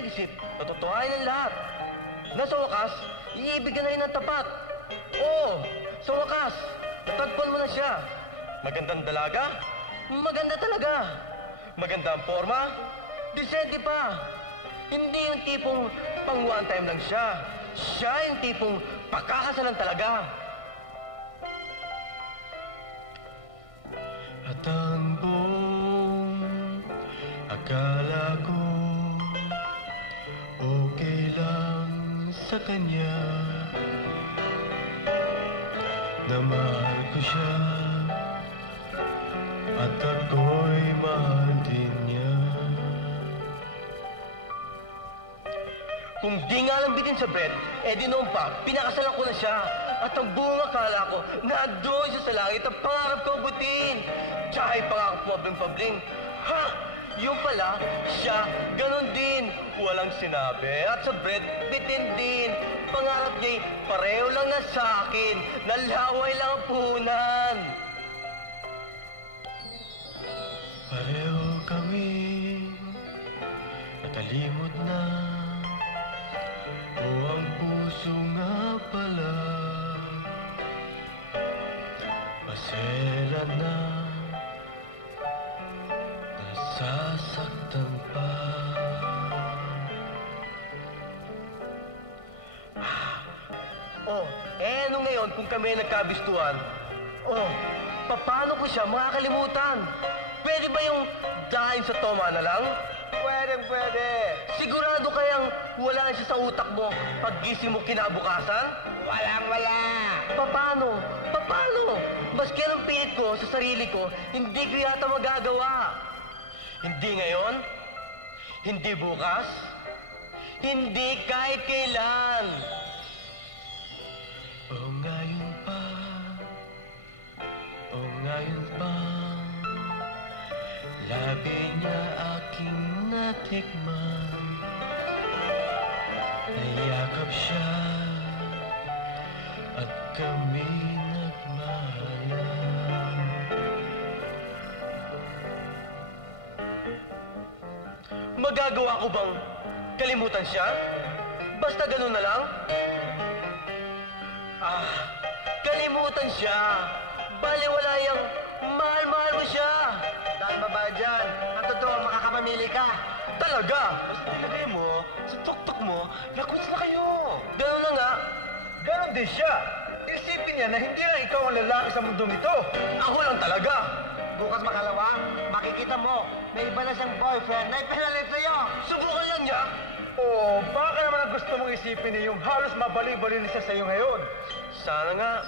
nag-isip, tatotohanin ang lahat. Na sa wakas, iibigin na rin ang tapat. Oo, sa wakas, natagpuan mo na siya. Magandang dalaga? Maganda talaga. Maganda ang forma? Disente pa. Hindi yung tipong pang one time lang siya. Siya yung tipong pakakasalan talaga. At ang buong akala ko okay lang sa kanya, na mahal ko siya at ako'y mahal din niya. Kung di nga lang bitin sa bed, eh di noon pa, pinakasalan ko na siya. At ang buong akala ko, nandoon siya sa langit ang pangarap ko abutin. Tsaka yung pangako pabling-pabling. Ha! Yung pala, siya, ganun din. Walang sinabi. At sa bread, bitin din. Pangarap niya, pareho lang na sa akin. Nalaway lang ang puhunan. Pareho kami, nakalimot na. O ang puso nga pala, masela na. Nasasaktan pa. Oh, ano ngayon kung kami nagkabistuhan? Oh, paano ko siya makakalimutan? Pwede ba yung dahil sa toma na lang? Pwede. Sigurado kayang wala na siya sa utak mo pag gising mo kinabukasan? Wala. Paano? Maski anong pilit ko sa sarili ko, hindi ko yata magagawa. Hindi ngayon, hindi bukas, hindi kahit kailan. O ngayon pa, labi niya aking natikman. Nayakap siya at kami nagmahalan. Magagawa ko bang kalimutan siya? Basta ganun na lang? Kalimutan siya. Baliwala yung mahal-mahal mo siya. Dahil ba dyan? Ang totoo, makakapamili ka. Talaga? Basta nilagay mo, sa tuktok mo, lakwits na kayo. Ganun na nga. Ganun din siya. Isipin niya na hindi lang ikaw ang lalaki sa mundong ito. Ako lang talaga. Bukas makalawa, makikita mo, may iba na siyang boyfriend na ipinalit sa'yo. Subukan lang niya. Oo, baka naman ang gusto mong isipin niya yung halos mabali-bali na siya sa'yo ngayon. Sana nga.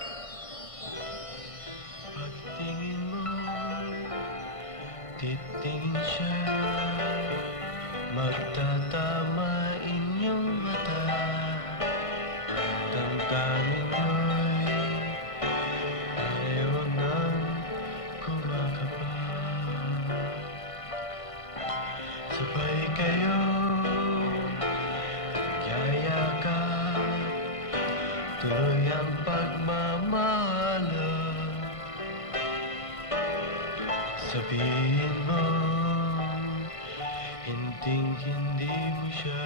Pagtingin mo, titingin siya, magtatama inyong mata. Damdamin mo'y pareho nang kumakaba. Sabay kayo yayakap, tuloy ang pagmamahalan. Sabihin mo, hindi mo siya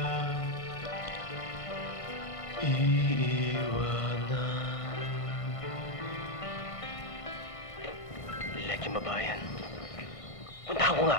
iiwanan. Lagi mabayan. Puntahan ko nga.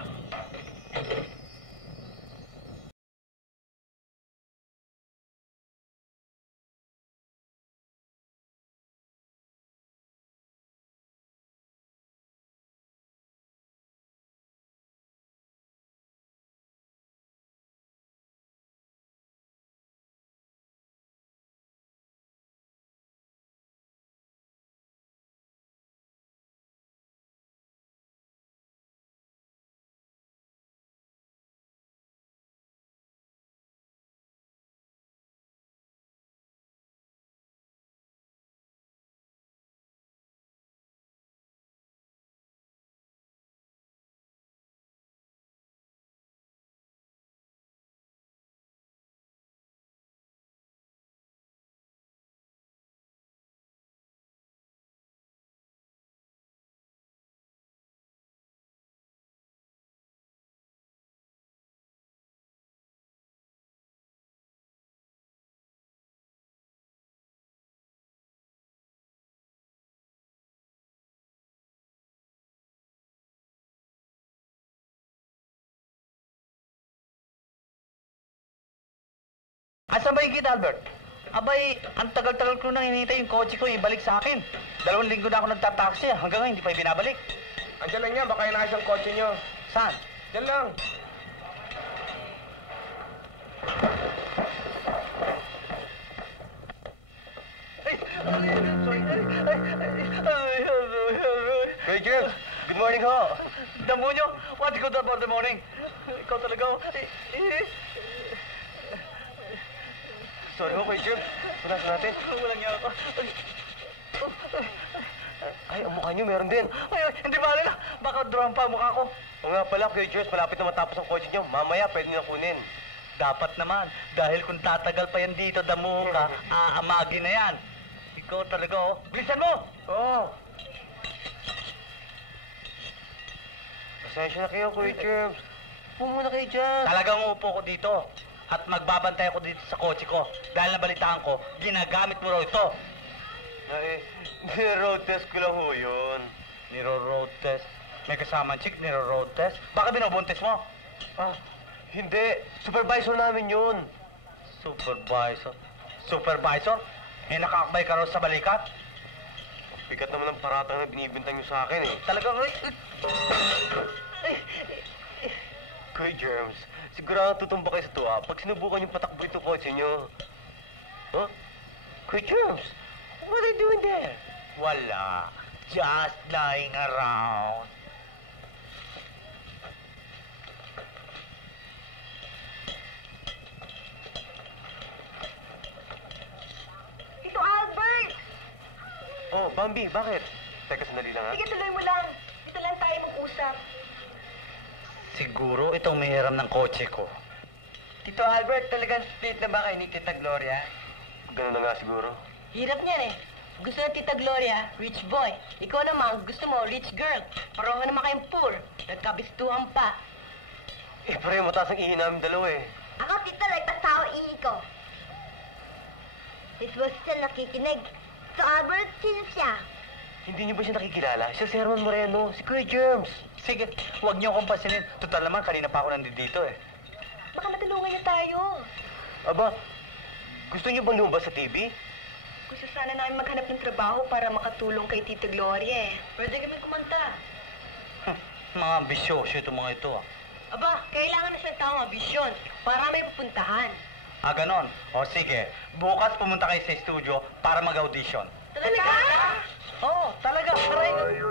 Asan ba yung kid, Albert? Abay, ang tagal-tagal ko nang hinihintay yung kotse ko ibalik sa akin. 2 linggo na ako nagtataksi, hanggang ngayon hindi pa ibinabalik. Andiyan lang yan, baka inaayos ang kotse nyo. Saan? Diyan lang. Hey, James. Good morning ho. Damo nyo? What's good about the morning? Ikaw talaga ho. Sorry ho, Kuya James. Punasan natin. Walang niya ako. Ay, ang mukha nyo meron din. Ay, hindi ba alala? Baka drawang pa ang mukha ko. O nga pala, Kuya James, malapit na matapos ang kotse nyo. Mamaya, pwede nyo na kunin. Dapat naman. Dahil kung tatagal pa yan dito, damo ka, aamagin na yan. Ikaw talaga oh. Bilisan mo! Oo. Pasensya na kayo, Kuya James. Upo muna kayo dyan. Talagang uupo ko dito. At magbabantay ako dito sa kotse ko. Dahil nabalitaan ko, ginagamit mo raw ito. Ay, ni-road test ko lang ho yun. Niro-road test. May kasamang chick, niro-road test. Baka binubuntis mo? Ah, hindi. Supervisor namin yun. Supervisor? Supervisor? Eh, nakakabay ka raw sa balikat? Bigat naman ang paratang na binibintang nyo sa akin eh. Talagang... Kuya Germs, sigurado tutumba kayo sa tuwa pag sinubukan yung patakbo itong kotse nyo. Huh? Kuya Germs, what are you doing there? Wala. Just lying around. Tito Albert! Oh, Bambi, bakit? Teka, sandali lang ha. Sige, tuloy mo lang. Dito lang tayo mag-usap. Siguro itong may hiram ng kotse ko. Tito Albert, talagang split na ba kayo ni Tita Gloria? Ganun na nga siguro. Hirap niyan eh. Gusto ng Tita Gloria, rich boy. Ikaw naman, gusto mo, rich girl. Pareho naman kayong poor. Nagkabistuhan pa. Eh, pareho mataas ang ihi namin dalawa eh. Ako, tito, nagpasawa ihi ko. This was still nakikinig. So, Albert, sino siya? Hindi niyo ba siya nakikilala? Siya si Herman Moreno, si Kuya Germs. Sige, huwag niyo akong pasinin. Total naman, kanina pa ako nandito eh. Baka matulungan niya tayo. Aba, gusto niyo bang lumabas sa TV? Gusto sana namin maghanap ng trabaho para makatulong kay Tita Gloria eh. Pwede kami kumanta. Mga ambisyoso itong mga ito ah. Aba, kailangan na siyang taong ambisyon para may pupuntahan. Ah, ganon. O sige, bukas pumunta kayo sa studio para mag-audition. Talaga? Oo, talaga. Aray.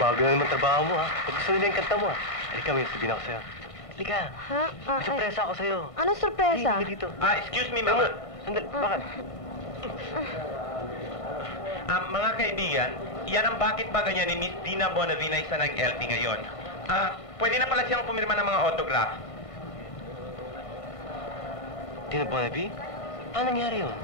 Bago na naman trabaho mo ha. Pag gusto nila yung kanta mo ha. Halika, may sabihin ako sa'yo. Halika. Ha? May sorpresa ako sa'yo. Anong sorpresa? Halika dito. Excuse me, Mama. mama. Sandali, bakit? Mga kaibigan, yan ang bakit ba ganyan ni Miss Dina Bonavina isa ng LP ngayon. Pwede na pala siyang pumirma ng mga autograph. Tina Bonavi? Ano nangyari yun?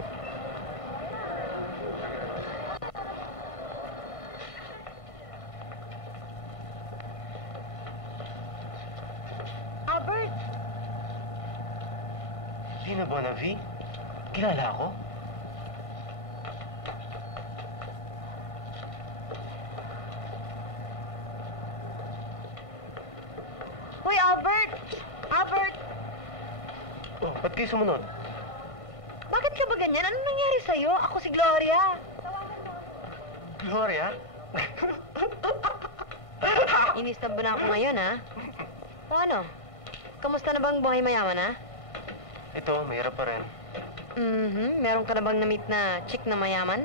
Albert! Tina Bonavi? Kilala ako? Oh, ba't kayo sumunod? Bakit ka ba ganyan? Anong nangyari sa'yo? Ako si Gloria. Gloria? Inis na ba na ako ngayon, ha? O ano? Kamusta na bang buhay mayaman, ha? Ito, mahirap pa rin. Meron ka na bang na-meet na chick na mayaman?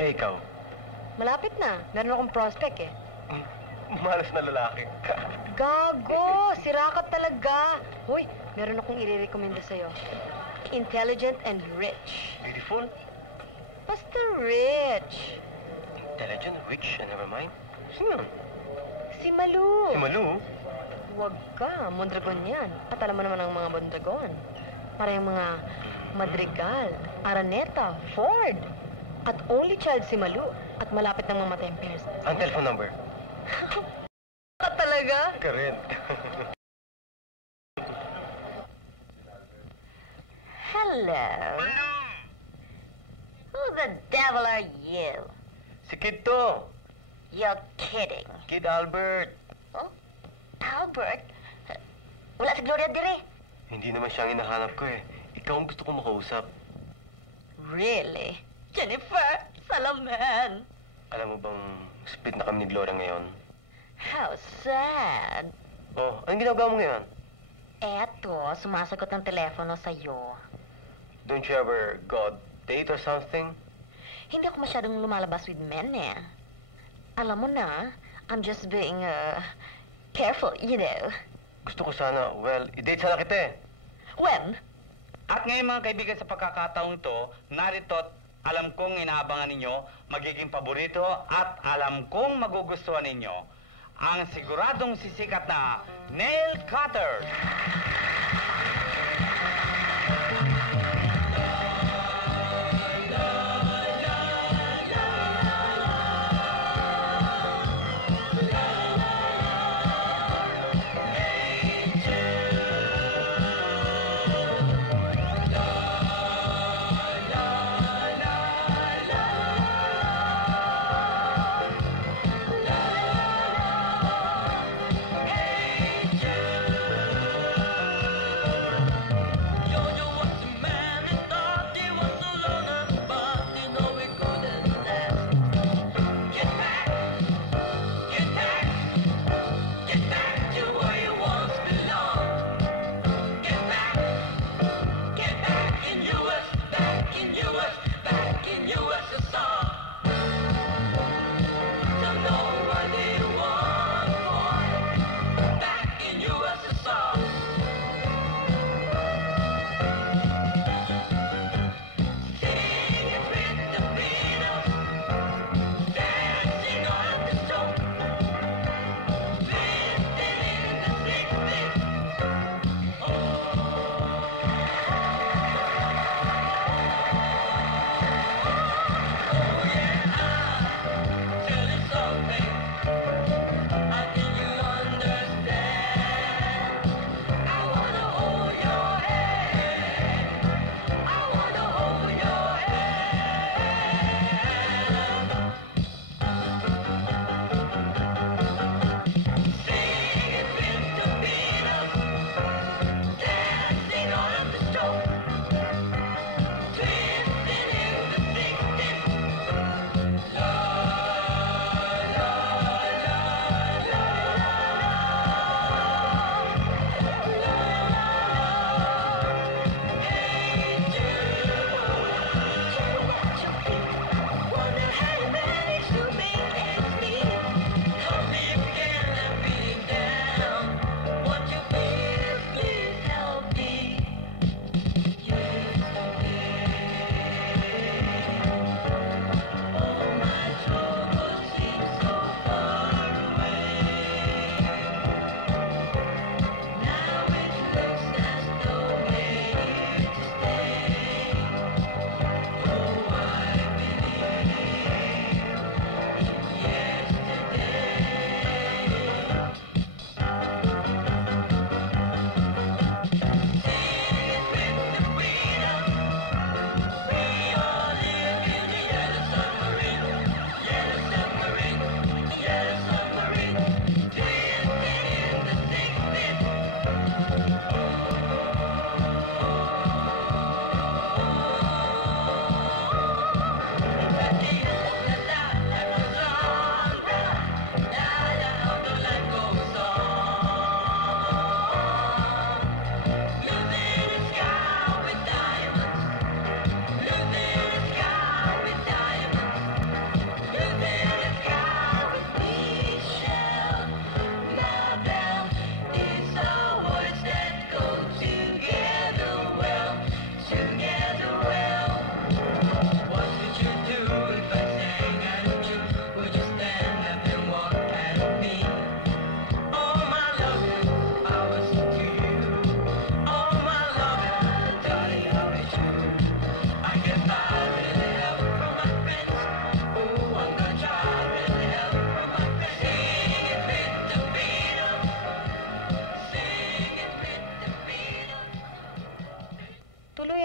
Eh, ikaw? Malapit na. Meron akong prospect, eh. Malas na lalaki. Gago! Sira ka talaga! Hoy, meron akong i-recommenda sa'yo. Intelligent and rich. Beautiful? Basta rich. Intelligent, rich, and never mind. Sino yun? Si Malu. Si Malu? Huwag ka. Mondragon yan. At alam mo naman ang mga Mondragon. Para yung mga Madrigal, Araneta, Ford. At only child si Malu. At malapit nang mamatay ang parents. Ang telephone number? Ka talaga? Ka rin. Hello. Who the devil are you? Si Kid to. You're kidding. Kid Albert. Oh? Albert? Wala si Gloria dire. Hindi naman siya ang hinahanap ko eh. Ikaw ang gusto kong makausap. Really? Jennifer, salaman. Alam mo bang split na kami ni Gloria ngayon? How sad. Oh, anong ginagawa mo ngayon? Eto, sumasagot ng telepono sa'yo. Don't you ever go date or something? Hindi ako masyadong lumalabas with men eh. Alam mo na, I'm just being, careful, you know. Gusto ko sana, well, i-date sana kita eh. When? At ngayon mga kaibigan, sa pagkakataong ito, narito't alam kong inaabangan ninyo, magiging paborito at alam kong magugustuhan ninyo ang siguradong sisikat na nail cutter.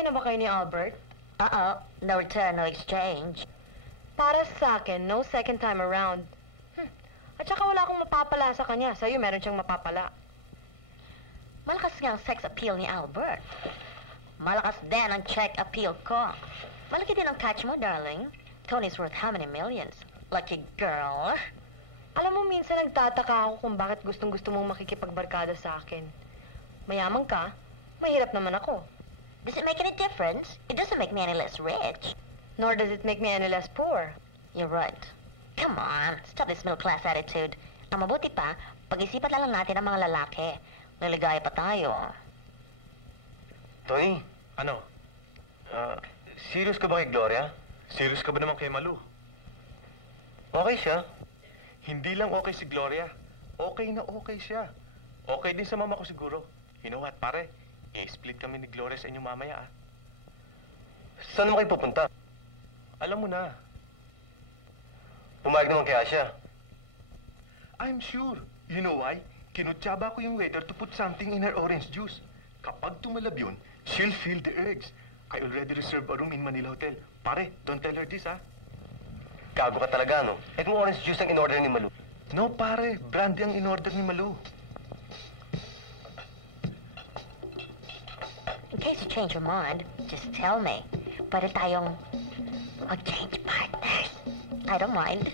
na ba kayo ni Albert? No return, no exchange. Para sa akin, no second time around. At saka wala akong mapapala sa kanya. Sa'yo, meron siyang mapapala. Malakas nga ang sex appeal ni Albert. Malakas din ang check appeal ko. Malaki din ang catch mo, darling. Tony's worth how many millions? Lucky girl. Alam mo, minsan nagtataka ako kung bakit gustong-gusto mong makikipagbarkada sa akin. Mayaman ka, mahirap naman ako. Does it make any difference? It doesn't make me any less rich. Nor does it make me any less poor. You're right. Come on, stop this middle-class attitude. Ang mabuti pa, pag-isipan na lang natin ang mga lalaki. Liligaya pa tayo. Tony, Ano? serious ka ba kay Gloria? Serious ka ba naman kay Malu? Okay siya. Hindi lang okay si Gloria. Okay na okay siya. Okay din sa mama ko siguro. You know what, pare? I-split kami ni Gloria sa inyo mamaya, ah. Saan naman kayo pupunta? Alam mo na. Pumayag naman kaya siya. I'm sure. You know why? Kinutsaba ko yung waiter to put something in her orange juice. Kapag tumalab yun, she'll feel the urge. I already reserved a room in Manila Hotel. Pare, don't tell her this, ah. Gago ka talaga, no? Ito mo orange juice ang in-order ni Malu. No, pare. Brandy ang in-order ni Malu. In case you change your mind, just tell me. Pwede tayong mag-change partners. I don't mind.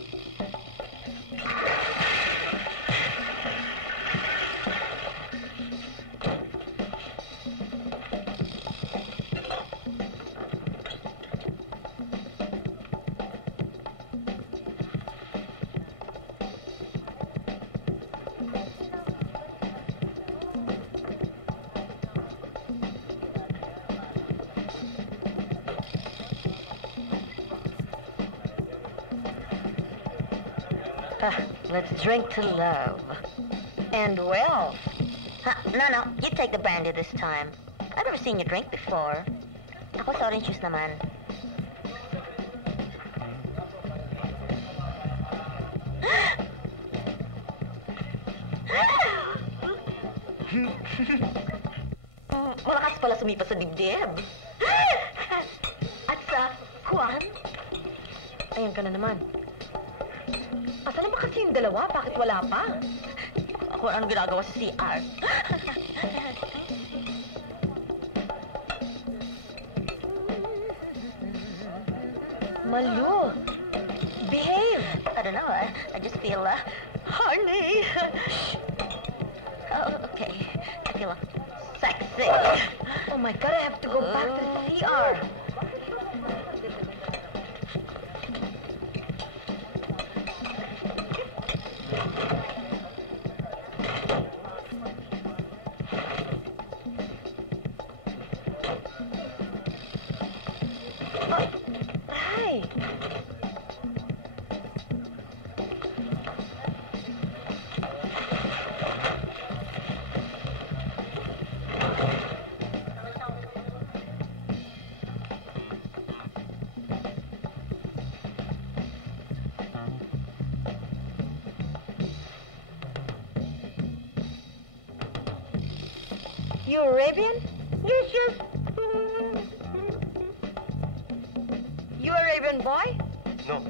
Let's drink to love. And wealth. No, you take the brandy this time. I've never seen you drink before. Ako sa orange juice naman. Malakas pala sumipa sa dibdib. At sa Juan? Ayun ka na naman. Asan na ba kasi yung dalawa? Bakit wala pa? Ako ano ginagawa sa CR? Malu, behave. I don't know. I just feel horny. Oh, okay. I feel sexy. Oh my God, I have to go back to the CR. Hi. You Arabian? Yes. You Arabian boy? No.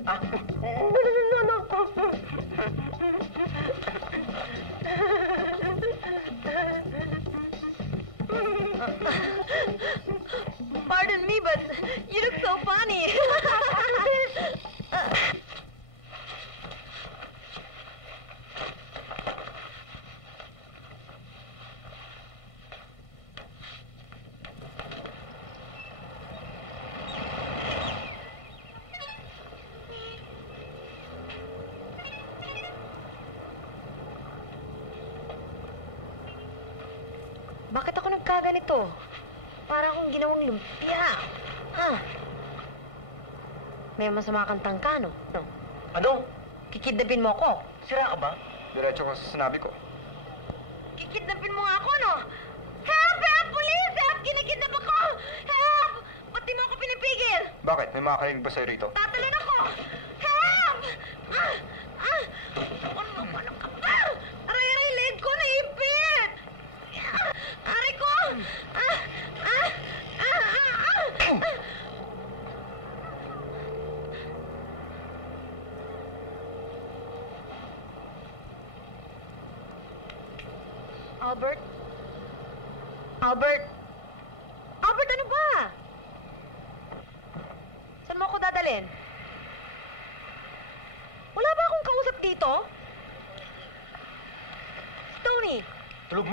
Pardon me, but you look so funny. Bakit ako nagkaganito? Para akong ginawang lumpia. May masama kang tangka, no? Ano? Kikidnapin mo ako. Sira ka ba? Diretso ka sa sinabi ko. Kikidnapin mo nga ako, no? Help! Help! Police! Help! Kinikidnap ako! Help! Ba't di mo ako pinipigil? Bakit? May makakarinig ba sa'yo rito? Tatalon ako! Help! Ano ka ba? Aray, leg ko naipit! Aray ko!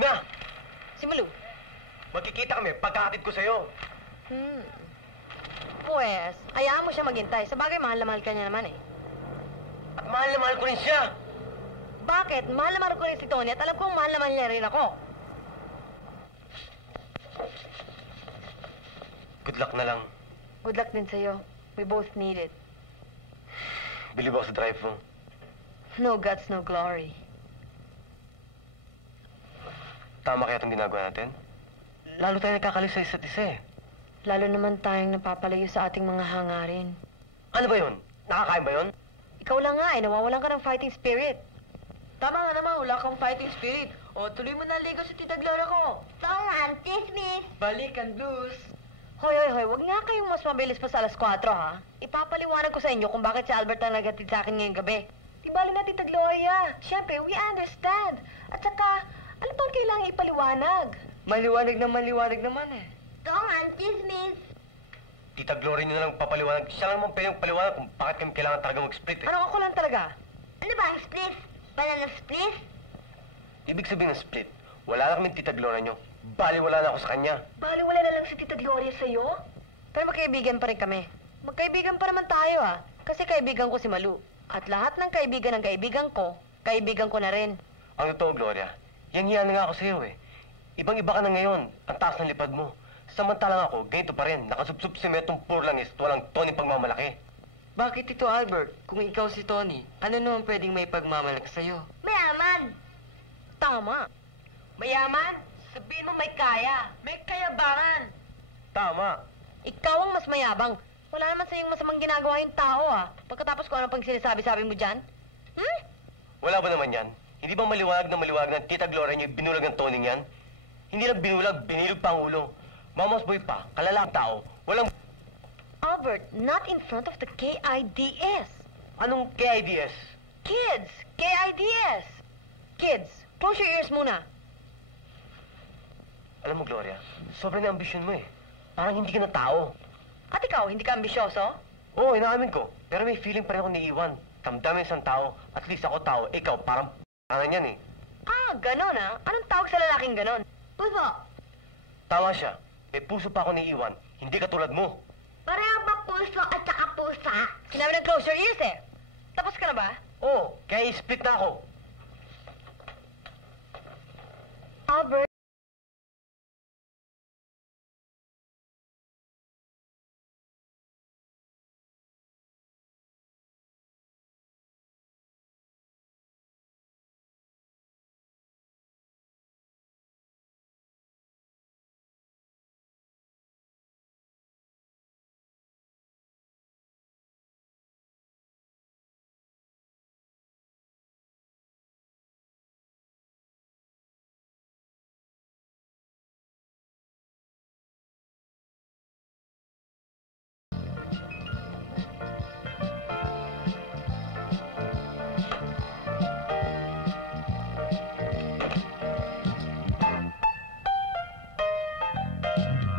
na! Si Malu. Magkikita kami pagkakatid ko sa'yo. Pues, hayaan mo siya maghintay. Sa bagay, mahal na mahal ka niya naman eh. At mahal na mahal ko rin siya. Bakit? Mahal na mahal ko rin si Tony at alam kong mahal na mahal niya rin ako. Good luck na lang. Good luck din sa'yo. We both need it. Bilib ako sa drive mo. No guts, no glory. Tama kaya itong ginagawa natin? Lalo tayo nagkakalis sa isa't isa eh. Lalo naman tayong napapalayo sa ating mga hangarin. Ano ba yun? Nakakain ba yun? Ikaw lang nga eh, nawawalan ka ng fighting spirit. Tama nga naman, wala kang fighting spirit. O, tuloy mo na ang ligaw sa Tita Gloria ko. Tongan, chismis! Balikan blues. Hoy, wag nga kayong mas mabilis pa sa alas 4, ha? Ipapaliwanag ko sa inyo kung bakit si Albert ang nagatid sa akin ngayong gabi. Di bali na, Tita Gloria. Siyempre, we understand. At saka, ano pang kailangan ipaliwanag? Maliwanag naman eh. Tongan, chismis! Tita Glory niyo na lang papaliwanag. Siya lang naman pwedeng paliwanag kung bakit kami kailangan talaga mag-split eh. Ano ako lang talaga? Ano ba ang split? Banana split? Ibig sabihin ng split, wala na kaming Tita Glory niyo. Baliwala na ako sa kanya. Baliwala na lang si Tita Gloria sa'yo? Pero magkaibigan pa rin kami. Magkaibigan pa naman tayo, ha? Kasi kaibigan ko si Malu. At lahat ng kaibigan ng kaibigan ko na rin. Ang totoo, Gloria, yan na nga ako sa iyo eh. Ibang-iba ka na ngayon, ang taas ng lipad mo. Samantalang ako, ganito pa rin, nakasubsub si Metong Purlangis, walang Tony pagmamalaki. Bakit ito, Albert? Kung ikaw si Tony, ano naman pwedeng may pagmamalaki sa'yo? Mayaman! Tama. Mayaman? Sabihin mo may kaya. May kayabangan. Tama. Ikaw ang mas mayabang. Wala naman sa iyong masamang ginagawa yung tao, ha? Pagkatapos ko ano pang sinasabi-sabi mo dyan? Wala ba naman yan? Hindi ba maliwanag ng Tita Gloria niyo binulag ng Tony yan? Hindi lang binulag, binilog pa ang ulo. Mama's boy pa, kalalaking tao, walang... Albert, not in front of the KIDS. Anong KIDS? Kids! KIDS! Kids, close your ears muna. Alam mo, Gloria, sobrang na ambisyon mo eh. Parang hindi ka na tao. At ikaw, hindi ka ambisyoso? Oo, inaamin ko. Pero may feeling pa rin ako naiiwan. Damdamin isang tao, at least ako tao, ikaw parang p***anan yan eh. Ah, ganon ah. Anong tawag sa lalaking ganon? Puso! Tama siya. May puso pa ako naiiwan. Hindi katulad mo. Pareho ba puso at saka pusa? Sinabi ng close your ears eh. Tapos ka na ba? Oo, kaya i-split na ako. Albert.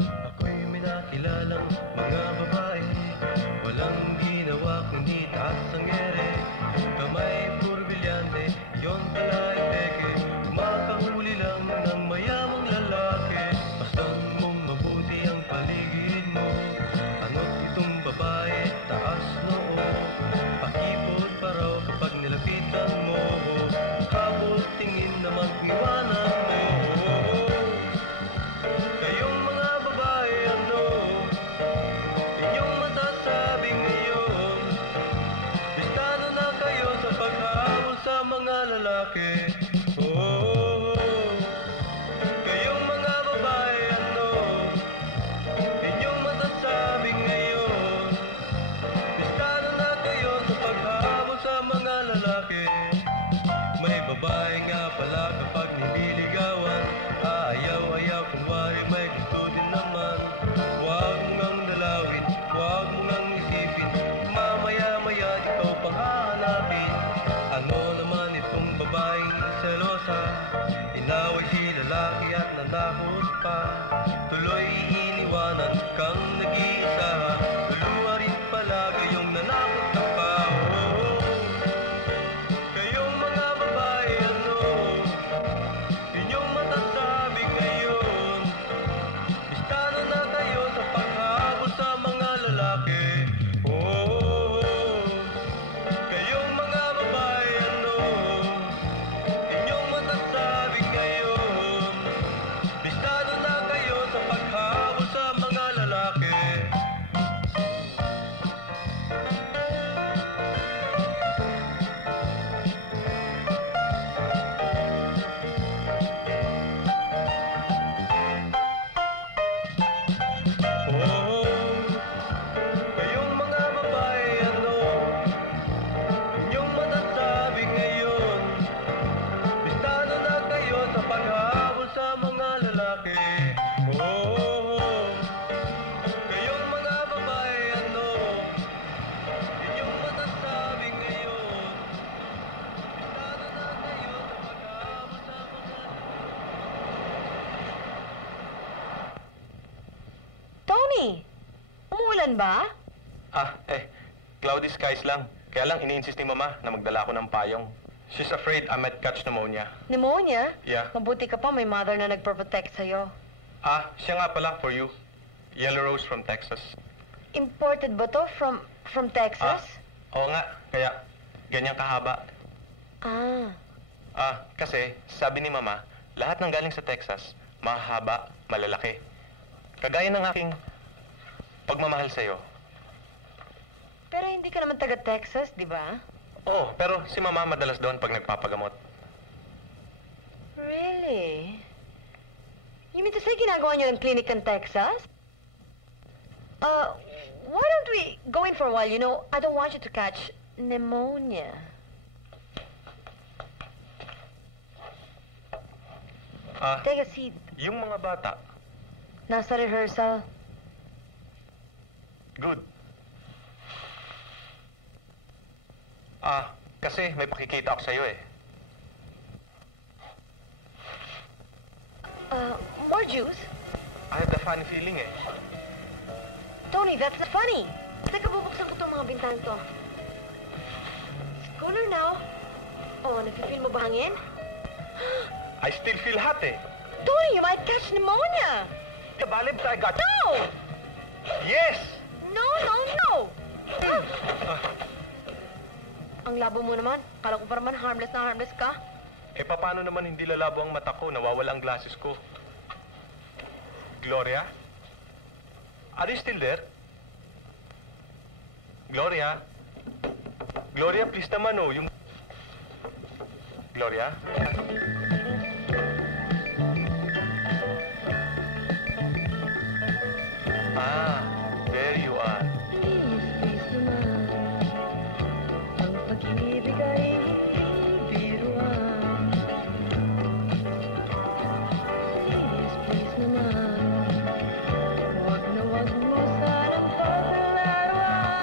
Ako'y may nakilalang mga babae, walang ginawa kundi taas ang ere. Kamay puro bilyante, yon pala ay peke. Makahuli lang ng mayamang lalaki. Bastang mong mabuti ang paligid mo. Ano't itong babae, taas noo. Pakipot pa raw kapag nilapitan mo. Habol tingin na mag-iwanan mo. Kayong mga babae, ano inyong masasabing ngayon? Bistano na kayo sa paghahabol sa mga lalaki. Oh, kayong mga babae, ano inyong masasabing ngayon? Bistano na kayo sa paghahabol sa mga lalaki. May babae nga pala kapag nililigawan, ayaw-ayaw kunwari may gusto din naman. Huwag mo ngang dalawin, huwag mo ngang isipin, mamaya-maya ikaw pang hahanapin. Ano naman itong babaeng selosa, inaway si lalaki at nanakot pa. Tuloy iniwanan kang nag-iisa, luluwa rin pala gayong nanakot ka pa. Oh, kayong mga babae, ano inyong matasakit Tony! Umuulan ba? Cloudy skies lang. Kaya lang, iniinsist ni Mama na magdala ako ng payong. She's afraid I might catch pneumonia. Pneumonia? Yeah. Mabuti ka pa, may mother na nagpo-protect sa'yo. Siya nga pala, for you. Yellow Rose from Texas. Imported ba to from Texas? Oo nga, kaya ganyan kahaba. Kasi sabi ni Mama, lahat ng galing sa Texas, mahaba, malalaki. Kagaya ng aking pagmamahal sa'yo. Pero hindi ka naman taga-Texas, di ba? Oo, pero si Mama madalas doon pag nagpapagamot. Really? You mean to say ginagawa niyo ng clinic in Texas? Why don't we go in for a while? You know, I don't want you to catch pneumonia. Take a seat. Yung mga bata, Nasa rehearsal. good. Kasi may pakikita ako sa'yo eh. More juice? I have the funny feeling eh. Tony, that's not funny. Teka, bubuksan ko itong mga bintang to. It's cooler now. Oh, nafe-feel mo ba hangin? I still feel hot eh. Tony, you might catch pneumonia. Balib I got. No! Yes! No! Ang labo mo naman. Kala ko pa naman harmless na harmless ka. Paano naman hindi lalabo ang mata ko? Nawawala ang glasses ko. Gloria? Are you still there? Gloria? Gloria, please naman yung... Gloria? There you are. Please naman, ang pag-ibig ay hindi biruan. Please naman, wag mo sanang paglalaruan.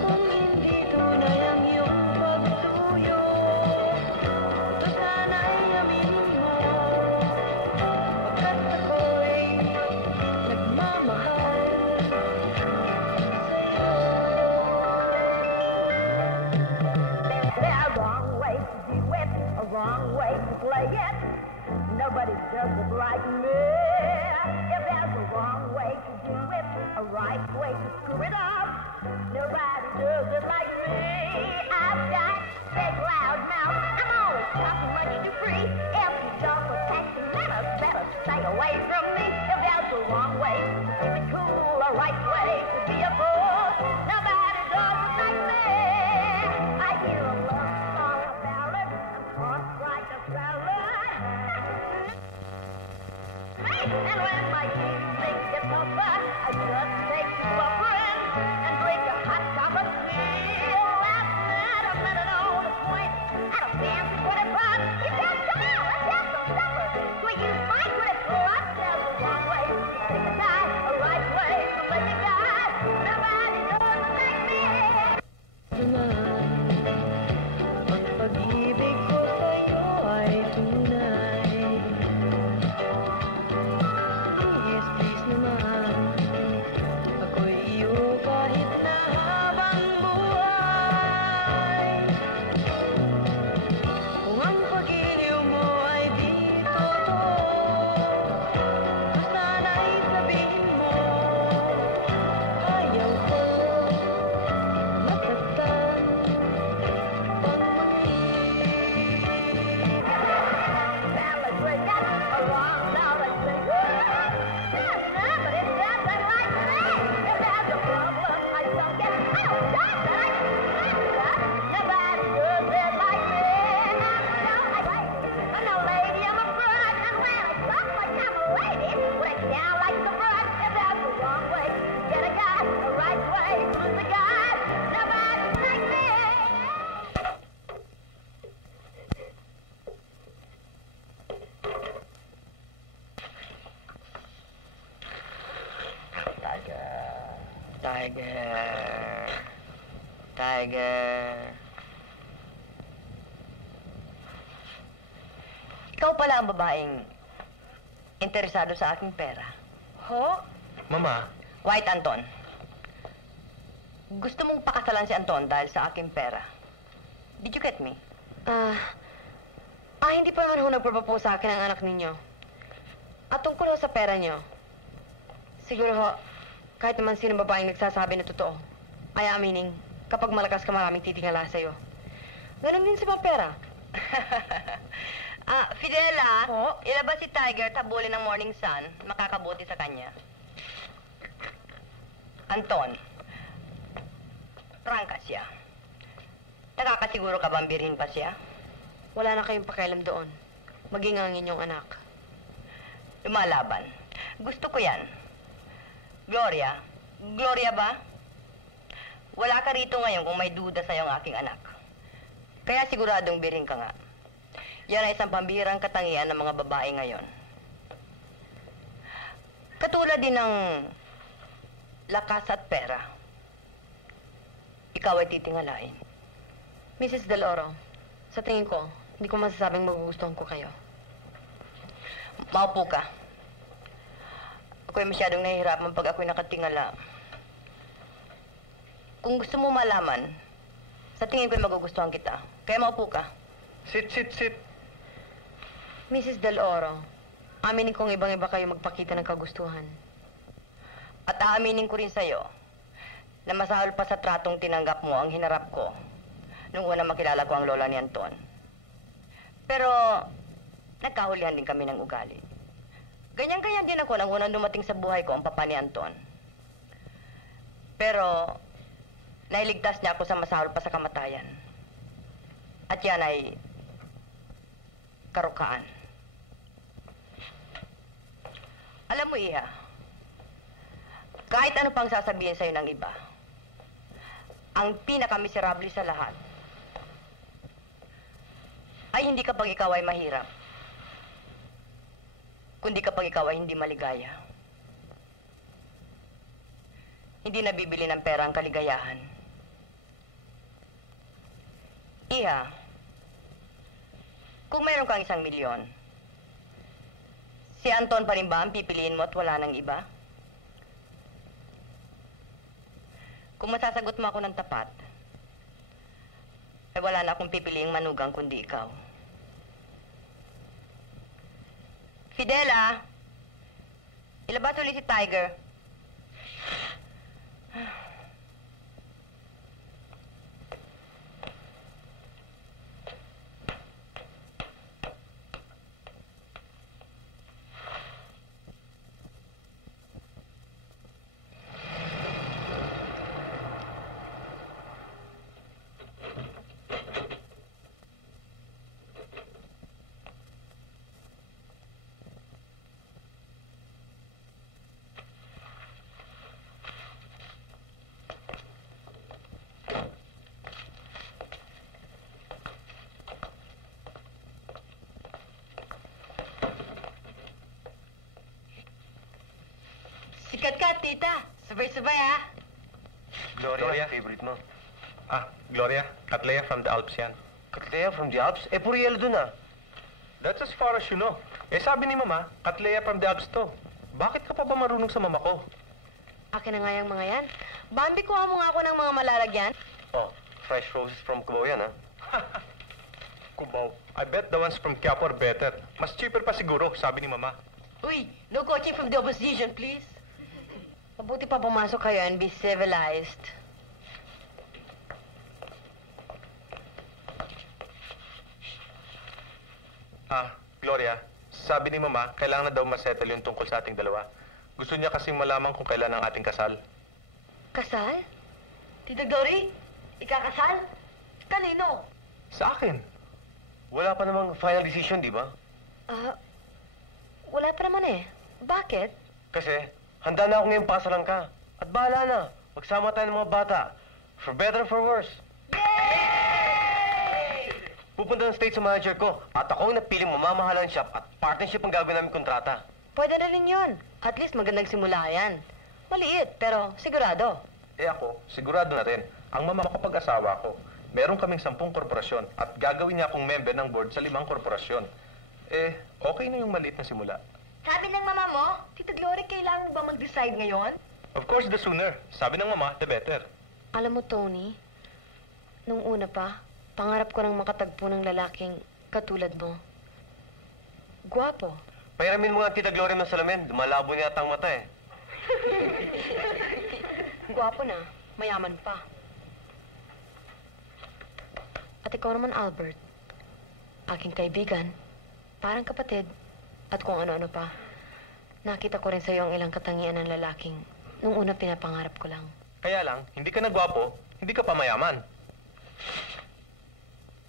Kung hindi tunay ang iyong pagsuyo, ito sana'y aminin mo. Pagkat ako'y nagmamahal sa'yo. There's a wrong way to do it, a wrong way to play it. Nobody does it like me. If there's a wrong way to do it, a right way to screw it up, nobody does it like me. I've got big loud mouth. I'm always talking much too free. If you don't protect your manners, better stay away from me. If there's a wrong way to keep it cool, a right way to be a fool, nobody does it like me. I hear a love song, a ballad, I'm tossed like a salad. And when my evening gets over, I just take you a friend and drink a hot cup of tea. Last night I met an old acquaintance at a fancy pretty pub. He said, "Come on, let's have some supper. Will you find pretty club? There's a wrong way to take a guy, a right way to make a guy. Nobody does it like me." Naman, ang pag-ibig ko sa'yo ay tunay. Please naman, ako'y iyo kahit na habang buhay. Kung ang pag-iliw mo ay di totoo, sana'y sabihin mo, ayaw ko mataktan pang Tiger. Ikaw pala ang babaeng interesado sa aking pera. Ho? Mama, White Anton. Gusto mong pakasalan si Anton dahil sa aking pera. Did you get me? Hindi pa naman ho nagpropose sa akin ang anak ninyo. At tungkol ho sa pera nyo, siguro ho, kahit naman sino babaeng nagsasabi na totoo, ay aminin, kapag malakas ka maraming titingala sa'yo. Ganon din sa mga pera. Fidela, ilabas si Tiger, tabulin ng Morning Sun, makakabuti sa kanya. Anton, prangka siya. Nakakasiguro ka bang birhin pa siya? Wala na kayong pakialam doon. Maging ang inyong anak. Lumalaban. Gusto ko yan. Gloria? Gloria ba? Wala ka rito ngayon kung may duda sa'yo ang aking anak. Kaya siguradong birhin ka nga. Yan ay isang pambihirang katangian ng mga babae ngayon. Katulad din ng lakas at pera. Ikaw ay titingalain. Mrs. Del Oro, sa tingin ko, hindi ko masasabing magugustuhan ko kayo. Maupo ka. Ako'y masyadong nahihirapan pag ako'y nakatingala. Kung gusto mo malaman, sa tingin ko'y magugustuhan kita. Kaya maupo ka. sit. Mrs. Del Oro, aminin kong ibang-iba kayo magpakita ng kagustuhan. At aaminin ko rin sa'yo na masahol pa sa tratong tinanggap mo ang hinarap ko nung una makilala ko ang lola ni Anton. Pero, nagkahulihan din kami ng ugali. Ganyan-ganyan din ako nang unang dumating sa buhay ko ang papa ni Anton. Pero, nailigtas niya ako sa masahol pa sa kamatayan. At yan ay karukaan. Alam mo, Iha, kahit ano pang sasabihin sa'yo ng iba, ang pinakamiserable sa lahat ay hindi kapag ikaw ay mahirap, kundi kapag ikaw ay hindi maligaya. Hindi nabibili ng pera ang kaligayahan. Iha, kung meron kang 1,000,000, si Anton pa rin ba ang pipiliin mo at wala nang iba? Kung masasagot mo ako ng tapat, ay wala na akong pipiliing manugang kundi ikaw. Fidela, ilabas ulit si Tiger. Sikat ka, tita. Sabay-sabay, ha? Gloria, favorite mo. Gloria, Cattleya from the Alps yan. Cattleya from the Alps? Puriel dun ah. That's as far as you know. Sabi ni Mama, Cattleya from the Alps to. Bakit ka pa ba marunong sa mama ko? Akin na nga yung mga yan. Bambi, kuha mo nga ako ng mga malalagyan. Oh, fresh roses from Cubao yan ah. Cubao. I bet the ones from Quiapo are better. Mas cheaper pa siguro, sabi ni Mama. Uy, no coaching from the opposition, please. Mabuti pa pumasok kayo and be civilized. Gloria, sabi ni Mama, kailangan na daw masettle yung tungkol sa ating dalawa. Gusto niya kasing malaman kung kailan ang ating kasal. Kasal? Tita Glory, ikakasal? Kanino? Sa akin. Wala pa namang final decision, di ba? Wala pa naman eh. Bakit? Kasi, handa na ako ngayon pasalan ka. At bahala na. Magsama tayo ng mga bata. For better or for worse. Pupunta ng state sa manager ko. At ako ang napiling mamamahalan shop at partnership ang gagawin namin kontrata. Pwede na rin yun. At least magandang simula yan. Maliit, pero sigurado. Ako, sigurado na rin. Ang mama ko pag-asawa ko. Meron kaming 10 korporasyon at gagawin niya akong member ng board sa 5 korporasyon. Okay na yung maliit na simula. Sabi ng mama mo? Tita Glory, kailangan mo ba mag-decide ngayon? Of course, the sooner. Sabi ng mama, the better. Alam mo, Tony, nung una pa, pangarap ko nang makatagpo ng lalaking katulad mo. Gwapo. Pairamin mo nga Tita Glory ng salamin. Dumalabo niya ang mata eh. Gwapo na, mayaman pa. At ikaw naman, Albert. Aking kaibigan, parang kapatid, at kung ano-ano pa. Nakita ko rin sa'yo ang ilang katangian ng lalaking nung una pinapangarap ko lang. Kaya lang, hindi ka nagwapo, hindi ka pa mayaman.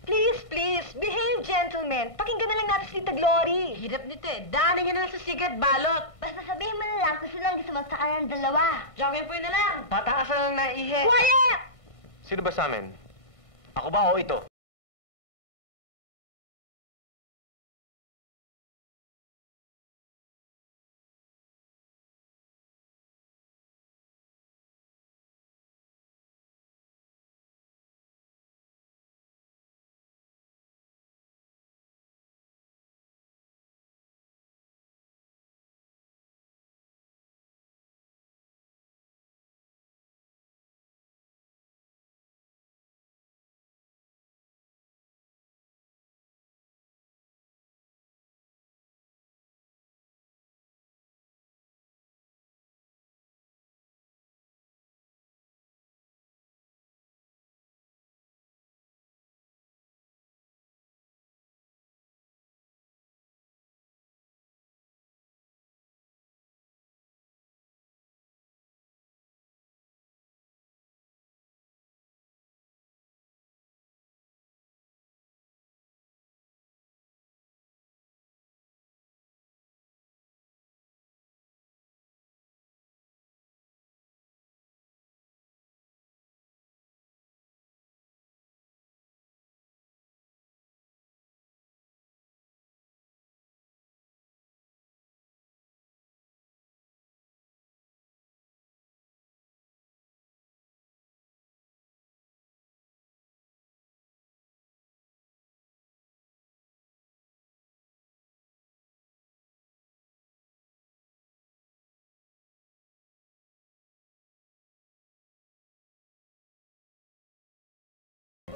Please, please, behave, gentlemen. Pakinggan na lang natin si Tita Glory. Hirap nito eh. Daanin niya na lang sa sigat balot. Basta sabihin mo na lang gusto lang sumagsaka ng dalawa. Jogging po yun na lang. Pataasan lang na ihe. Quiet! Sino ba sa amin? Ako ba o ito?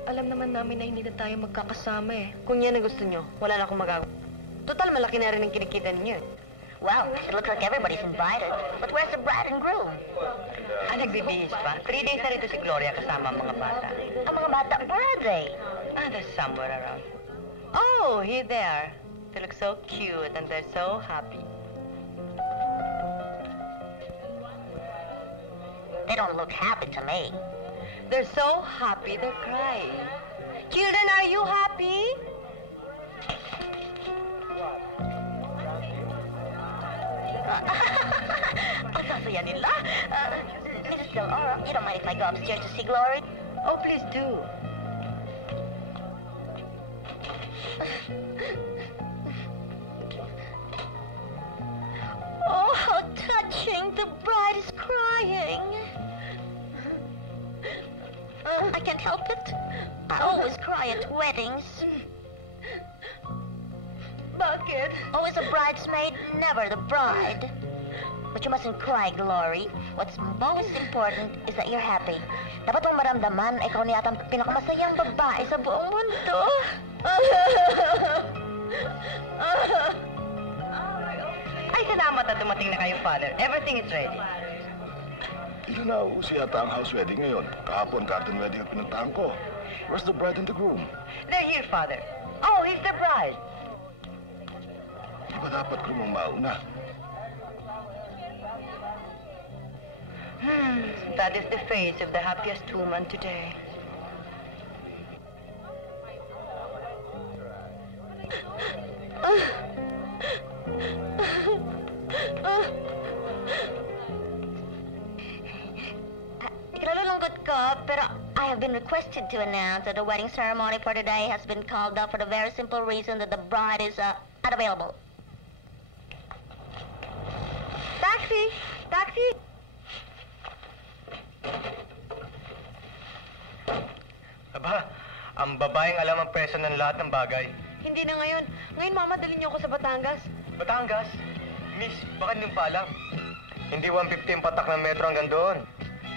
Alam naman namin na hindi na tayo magkakasama eh. Kung yan ang gusto nyo, wala na akong magagawa. Total, malaki na rin ang kinikita ninyo eh. Well, it looks like everybody's invited. But where's the bride and groom? Nagbibihis pa. 3 days na rito si Gloria kasama ang mga bata. Ang mga bata, where are they? They're somewhere around. Oh, here they are. They look so cute and they're so happy. They don't look happy to me. They're so happy, they're crying. Children, are you happy? Ang sasaya nila. Mrs. Del Oro, you don't mind if I go upstairs to see Glory? Oh, please do. Oh, how touching. The bride is crying. I can't help it. I always cry at weddings. Bakit? Always a bridesmaid, never the bride. But you mustn't cry, Glory. What's most important is that you're happy. Dapat mong maramdaman, ikaw na yata ang pinakamasayang babae sa buong mundo. Ay, salamat at dumating na kayo, Father. Everything is ready. Hindi na uso yata ang house wedding ngayon. Kahapon, garden wedding ang pinuntahan ko. Where's the bride and the groom? They're here, Father. Oh, he's the bride. Di ba dapat groom ang mauna? That is the face of the happiest woman today. Ikalulungkot ko, pero I have been requested to announce that the wedding ceremony for today has been called off for the very simple reason that the bride is unavailable. Taxi! Taxi! Aba, ang babaeng alam ang presyo ng lahat ng bagay. Hindi na ngayon. Ngayon, mamadali niyo ako sa Batangas. Batangas? Miss, baka niyong pa alam. Hindi 150 ang patak ng metro hanggang doon.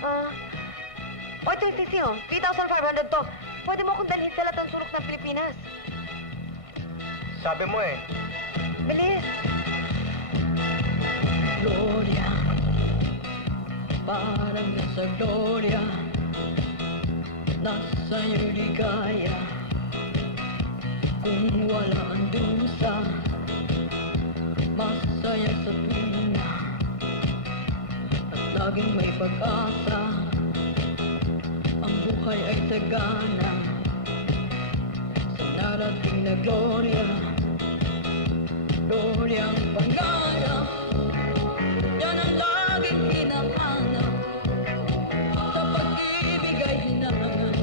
O, ito yung sisi, oh. 3,500 to. Pwede mo akong dalhin sa lahat ng sulok ng Pilipinas. Sabi mo eh. Bilis. Gloria, parang nasa Gloria, nasa iyong ligaya. Kung wala ang dusa, masaya sa tuwina, at laging may pag-asa, ang buhay ay sagana. Sa narating na Gloria, Gloria ang pangarap, yan ang laging hinahanap. Sa pag-ibig ay hinangan,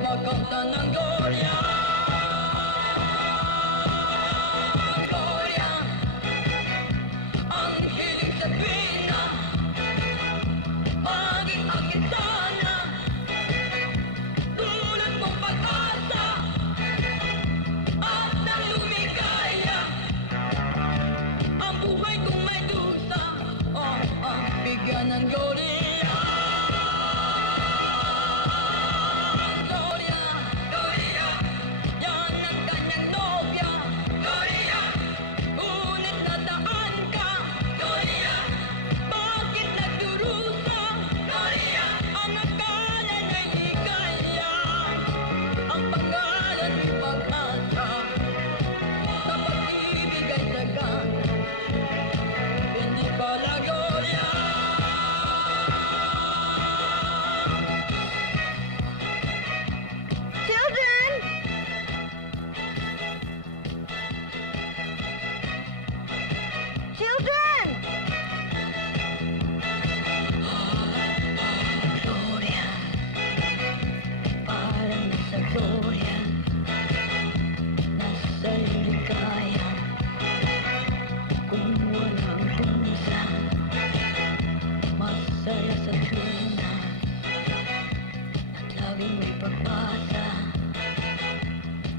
magkanta ng Gloria. Gloria, ang hiling sa tuwina, maging akin sana, tulad mong pag-asa, at ang lumigaya. Ang buhay kong may dusa, ang bigyan ng Gloria. Gloria, Gloria, yan ang kanyang nobya. Gloria, ngunit nadaan ka. Gloria, bakit nagdurusa? Gloria, ang akala na'y ligaya, ang pangalan mo'y pag-asa. Sa pag-ibig ay sagana, hindi pala Gloria. Children! Children! Gloria, parang nasa Gloria, nasa iyong ligaya. Kung walang dusa, masaya sa tuwina, at laging may pag-asa,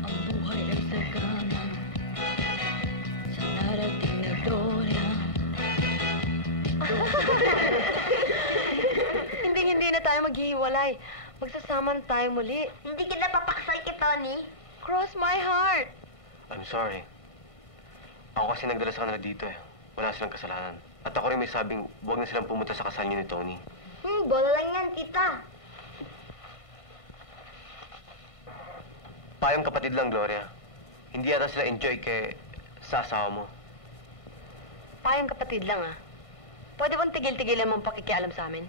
ang buhay ay sagana. Sa narating na Gloria, Hindi na tayo maghihiwalay. Magsasama na tayo muli. Hindi kita papaksay kay Tony. Cross my heart. I'm sorry. Ako kasi nagdala sa kanila dito eh. Wala silang kasalanan. At ako rin may sabing huwag na silang pumunta sa kasal niyo ni Tony. Bola lang yan, tita. Payong kapatid lang, Gloria. Hindi yata sila enjoy kay sa asawa mo. Payong kapatid lang, ah. Pwede bang tigil-tigilan mong pakikialam sa amin?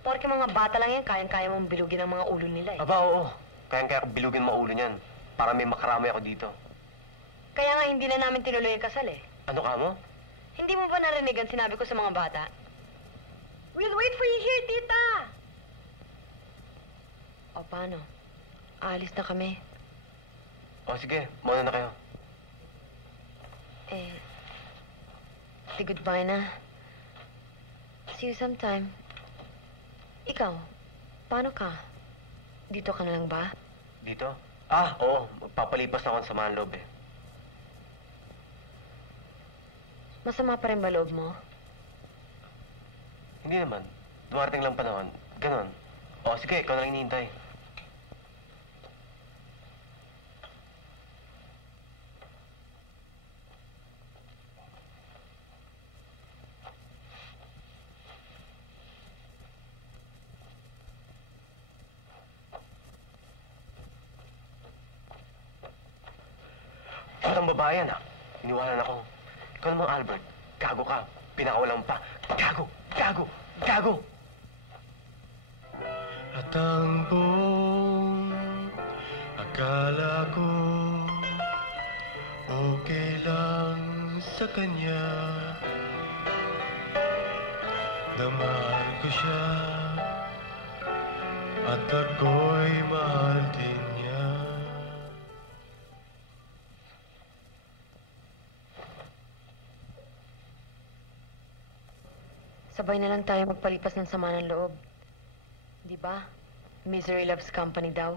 Porke mga bata lang yan, kayang-kaya mong bilugin ang mga ulo nila, eh. Aba, oo. Kaya bilugin mo ulo niyan para may makaramay ako dito. Kaya nga hindi na namin tinuloy ang kasal, eh. Ano ka mo? Hindi mo ba narinig ang sinabi ko sa mga bata? We'll wait for you here, tita! O, paano? Aalis na kami. O, sige. Mauna na kayo. Say goodbye na. See you sometime. Ikaw, paano ka? Dito ka na lang ba? Dito? Ah, oo. Magpapalipas na ako sa samahan loob eh. Masama pa rin ba loob mo? Hindi naman. Dumarating lang panahon. Ganon. O, sige. Ikaw na lang hinihintay. Batang babae yan, ah. Iniwanan ako. Ikaw namang Albert, gago ka. Pinakawalan pa. Gago! Gago! Gago! At ang buong akala ko okay lang sa kanya, na mahal ko siya at ako'y mahal din niya. Sabay na lang tayo magpalipas ng sama ng loob. Di ba? Misery loves company daw.